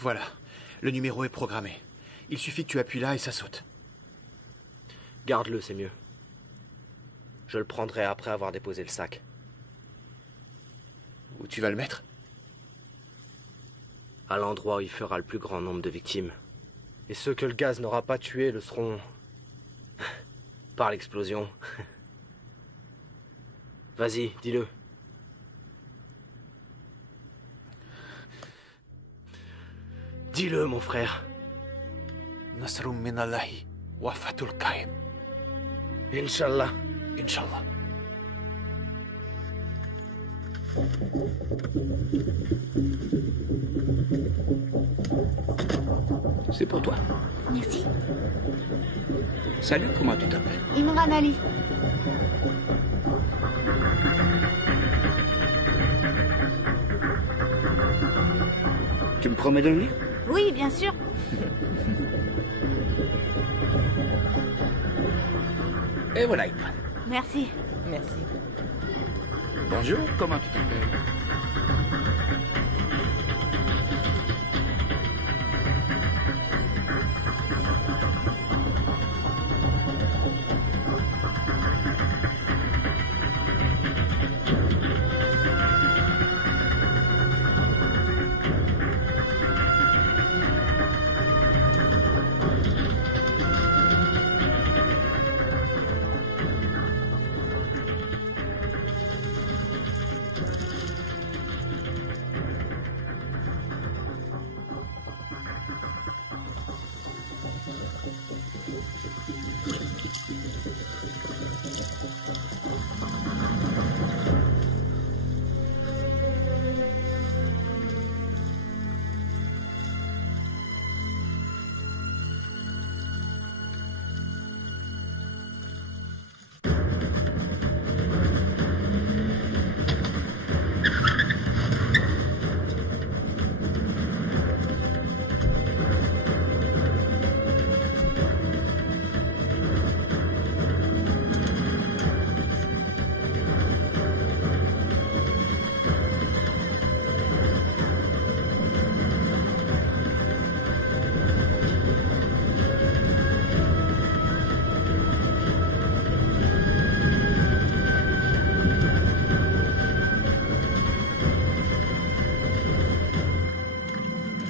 Voilà, le numéro est programmé. Il suffit que tu appuies là et ça saute. Garde-le, c'est mieux. Je le prendrai après avoir déposé le sac. Où tu vas le mettre? À l'endroit où il fera le plus grand nombre de victimes. Et ceux que le gaz n'aura pas tués le seront... par l'explosion. Vas-y, dis-le. Dis-le, mon frère. Nasrum min Allahi wa fatul qaim. Inch'Allah. Inch'Allah. C'est pour toi. Merci. Salut, comment tu t'appelles? Imran Ali. Tu me promets de le lire? Oui, bien sûr. Et voilà, Imran. Merci. Merci. Bonjour, comment tu t'appelles?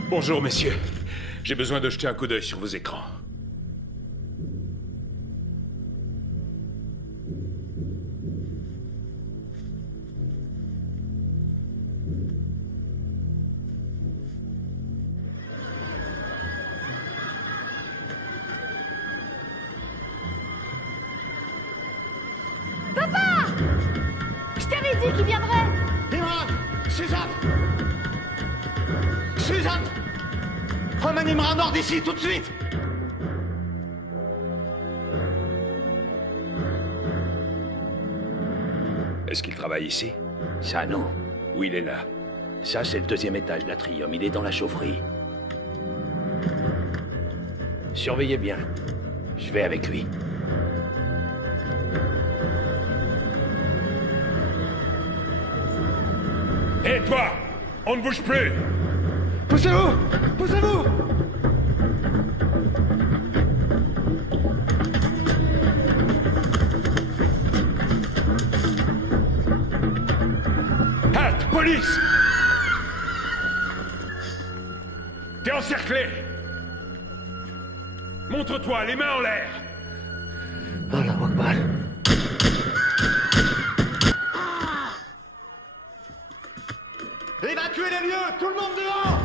Bonjour, messieurs. J'ai besoin de jeter un coup d'œil sur vos écrans. Papa! Je t'avais dit qu'il viendrait! Imran! Suzanne! Suzanne! Emmène Imran hors d'ici, tout de suite! Est-ce qu'il travaille ici? Ça, non. Où il est là? Ça, c'est le 2e étage, l'atrium. Il est dans la chaufferie. Surveillez bien. Je vais avec lui. Hé, toi! On ne bouge plus! Poussez-vous! Poussez-vous! Halte! Police! T'es encerclé! Montre-toi, les mains en l'air! Allahu Akbar. Évacuez les lieux! Tout le monde dehors!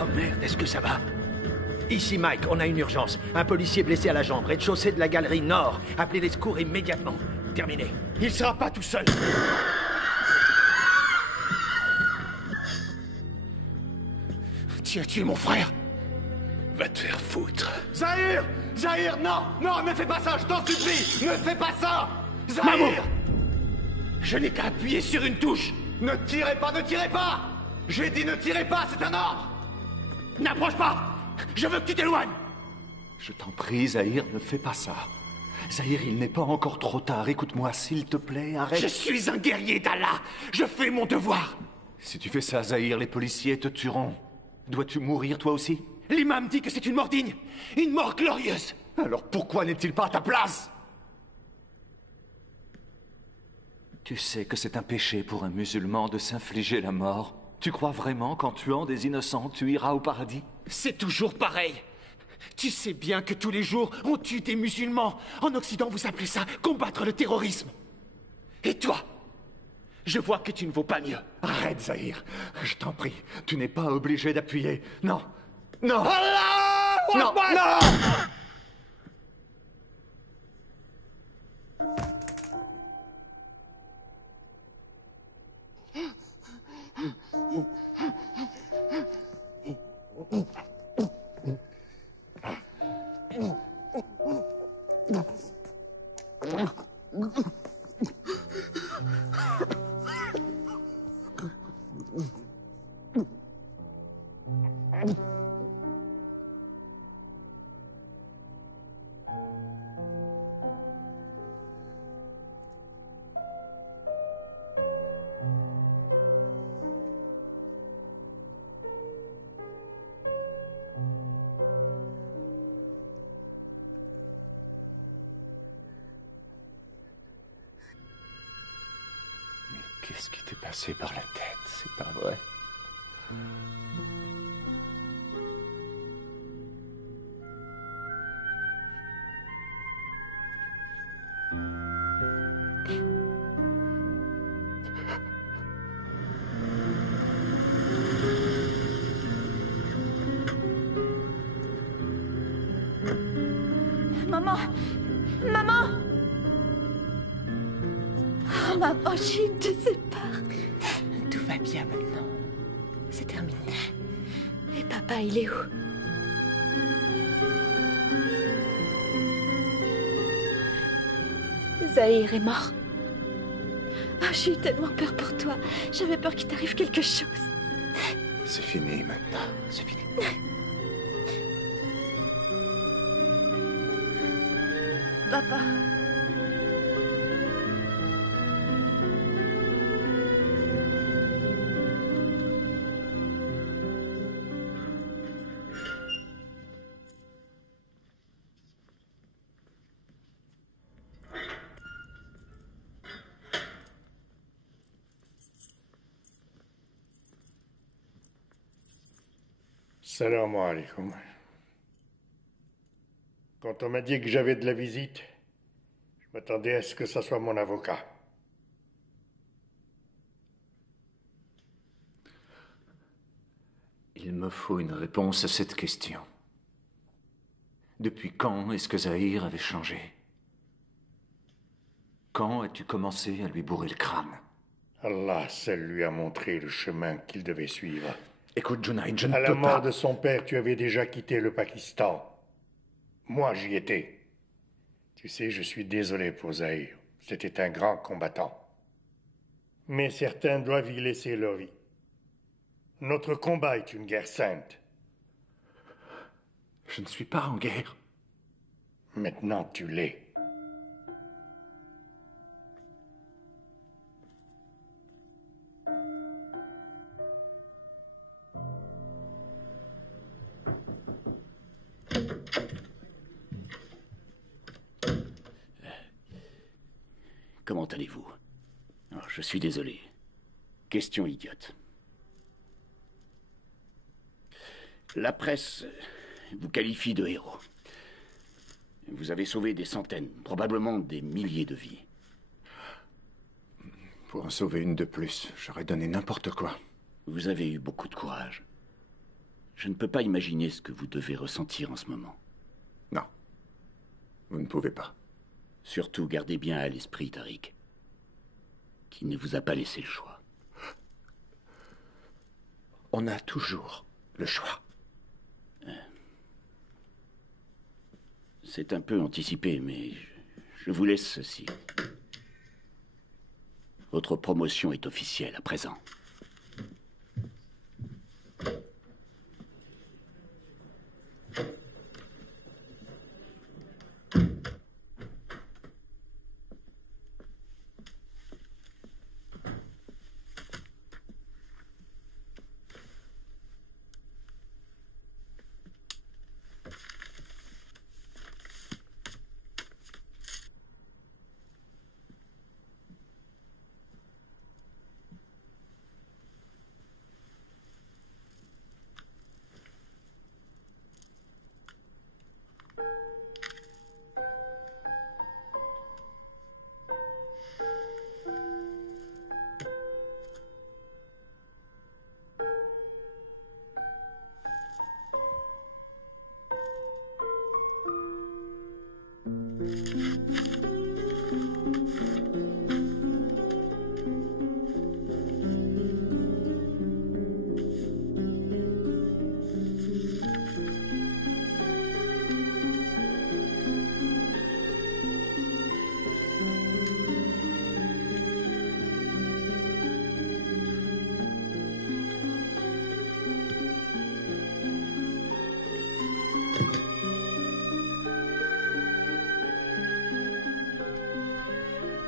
Oh merde, est-ce que ça va? Ici Mike, on a une urgence. Un policier blessé à la jambe, rez-de-chaussée de la galerie nord. Appelez les secours immédiatement. Terminé. Il sera pas tout seul! Tu as tué mon frère! Va te faire foutre. Zahir! Zahir, non! Non, ne fais pas ça, je t'en supplie! Ne fais pas ça! Zahir! Maman! Je n'ai qu'à appuyer sur une touche! Ne tirez pas, ne tirez pas! J'ai dit ne tirez pas, c'est un ordre! N'approche pas! Je veux que tu t'éloignes! Je t'en prie, Zahir, ne fais pas ça. Zahir, il n'est pas encore trop tard. Écoute-moi, s'il te plaît, arrête. Je suis un guerrier d'Allah. Je fais mon devoir. Si tu fais ça, Zahir, les policiers te tueront. Dois-tu mourir, toi aussi? L'imam dit que c'est une mort digne. Une mort glorieuse. Alors pourquoi n'est-il pas à ta place? Tu sais que c'est un péché pour un musulman de s'infliger la mort. Tu crois vraiment qu'en tuant des innocents, tu iras au paradis? C'est toujours pareil. Tu sais bien que tous les jours, on tue des musulmans. En Occident, vous appelez ça combattre le terrorisme. Et toi? Je vois que tu ne vaux pas mieux. Arrête, Zahir. Je t'en prie. Tu n'es pas obligé d'appuyer. Non. Non. Allah! Non. Non. Qu'est-ce qui t'est passé par la tête? C'est pas vrai. Maman! Maman! Oh, maman, je ne te sépare. Tout va bien maintenant. C'est terminé. Et papa, il est où? Zahir est mort. Oh, j'ai eu tellement peur pour toi. J'avais peur qu'il t'arrive quelque chose. C'est fini maintenant. C'est fini. Papa. Salam alaikum. Quand on m'a dit que j'avais de la visite, je m'attendais à ce que ça soit mon avocat. Il me faut une réponse à cette question. Depuis quand est-ce que Zahir avait changé? Quand as-tu commencé à lui bourrer le crâne? Allah seul lui a montré le chemin qu'il devait suivre. Écoute, Junaid, je ne peux pas... À la mort de son père, tu avais déjà quitté le Pakistan. Moi, j'y étais. Tu sais, je suis désolé pour Zahir. C'était un grand combattant. Mais certains doivent y laisser leur vie. Notre combat est une guerre sainte. Je ne suis pas en guerre. Maintenant, tu l'es. Comment allez-vous? Je suis désolé. Question idiote. La presse vous qualifie de héros. Vous avez sauvé des centaines, probablement des milliers de vies. Pour en sauver une de plus, j'aurais donné n'importe quoi. Vous avez eu beaucoup de courage. Je ne peux pas imaginer ce que vous devez ressentir en ce moment. Non. Vous ne pouvez pas. Surtout, gardez bien à l'esprit, Tariq, qui ne vous a pas laissé le choix. On a toujours le choix. C'est un peu anticipé, mais je vous laisse ceci. Votre promotion est officielle à présent.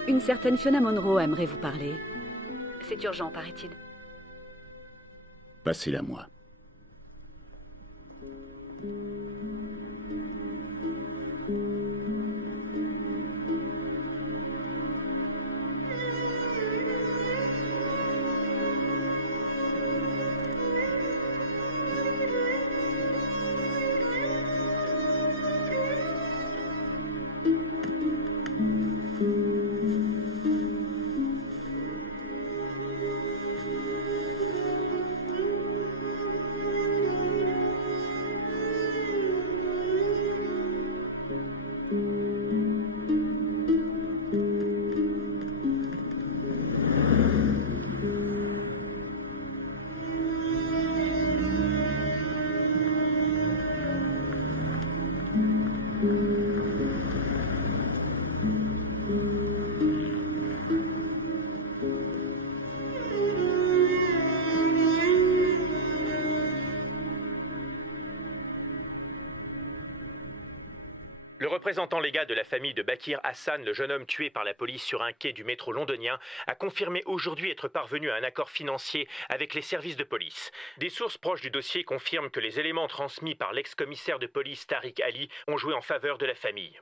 Une certaine Fiona Monroe aimerait vous parler. C'est urgent, paraît-il. Passez-la moi. Le représentant légal de la famille de Bakir Hassan, le jeune homme tué par la police sur un quai du métro londonien, a confirmé aujourd'hui être parvenu à un accord financier avec les services de police. Des sources proches du dossier confirment que les éléments transmis par l'ex-commissaire de police Tariq Ali ont joué en faveur de la famille.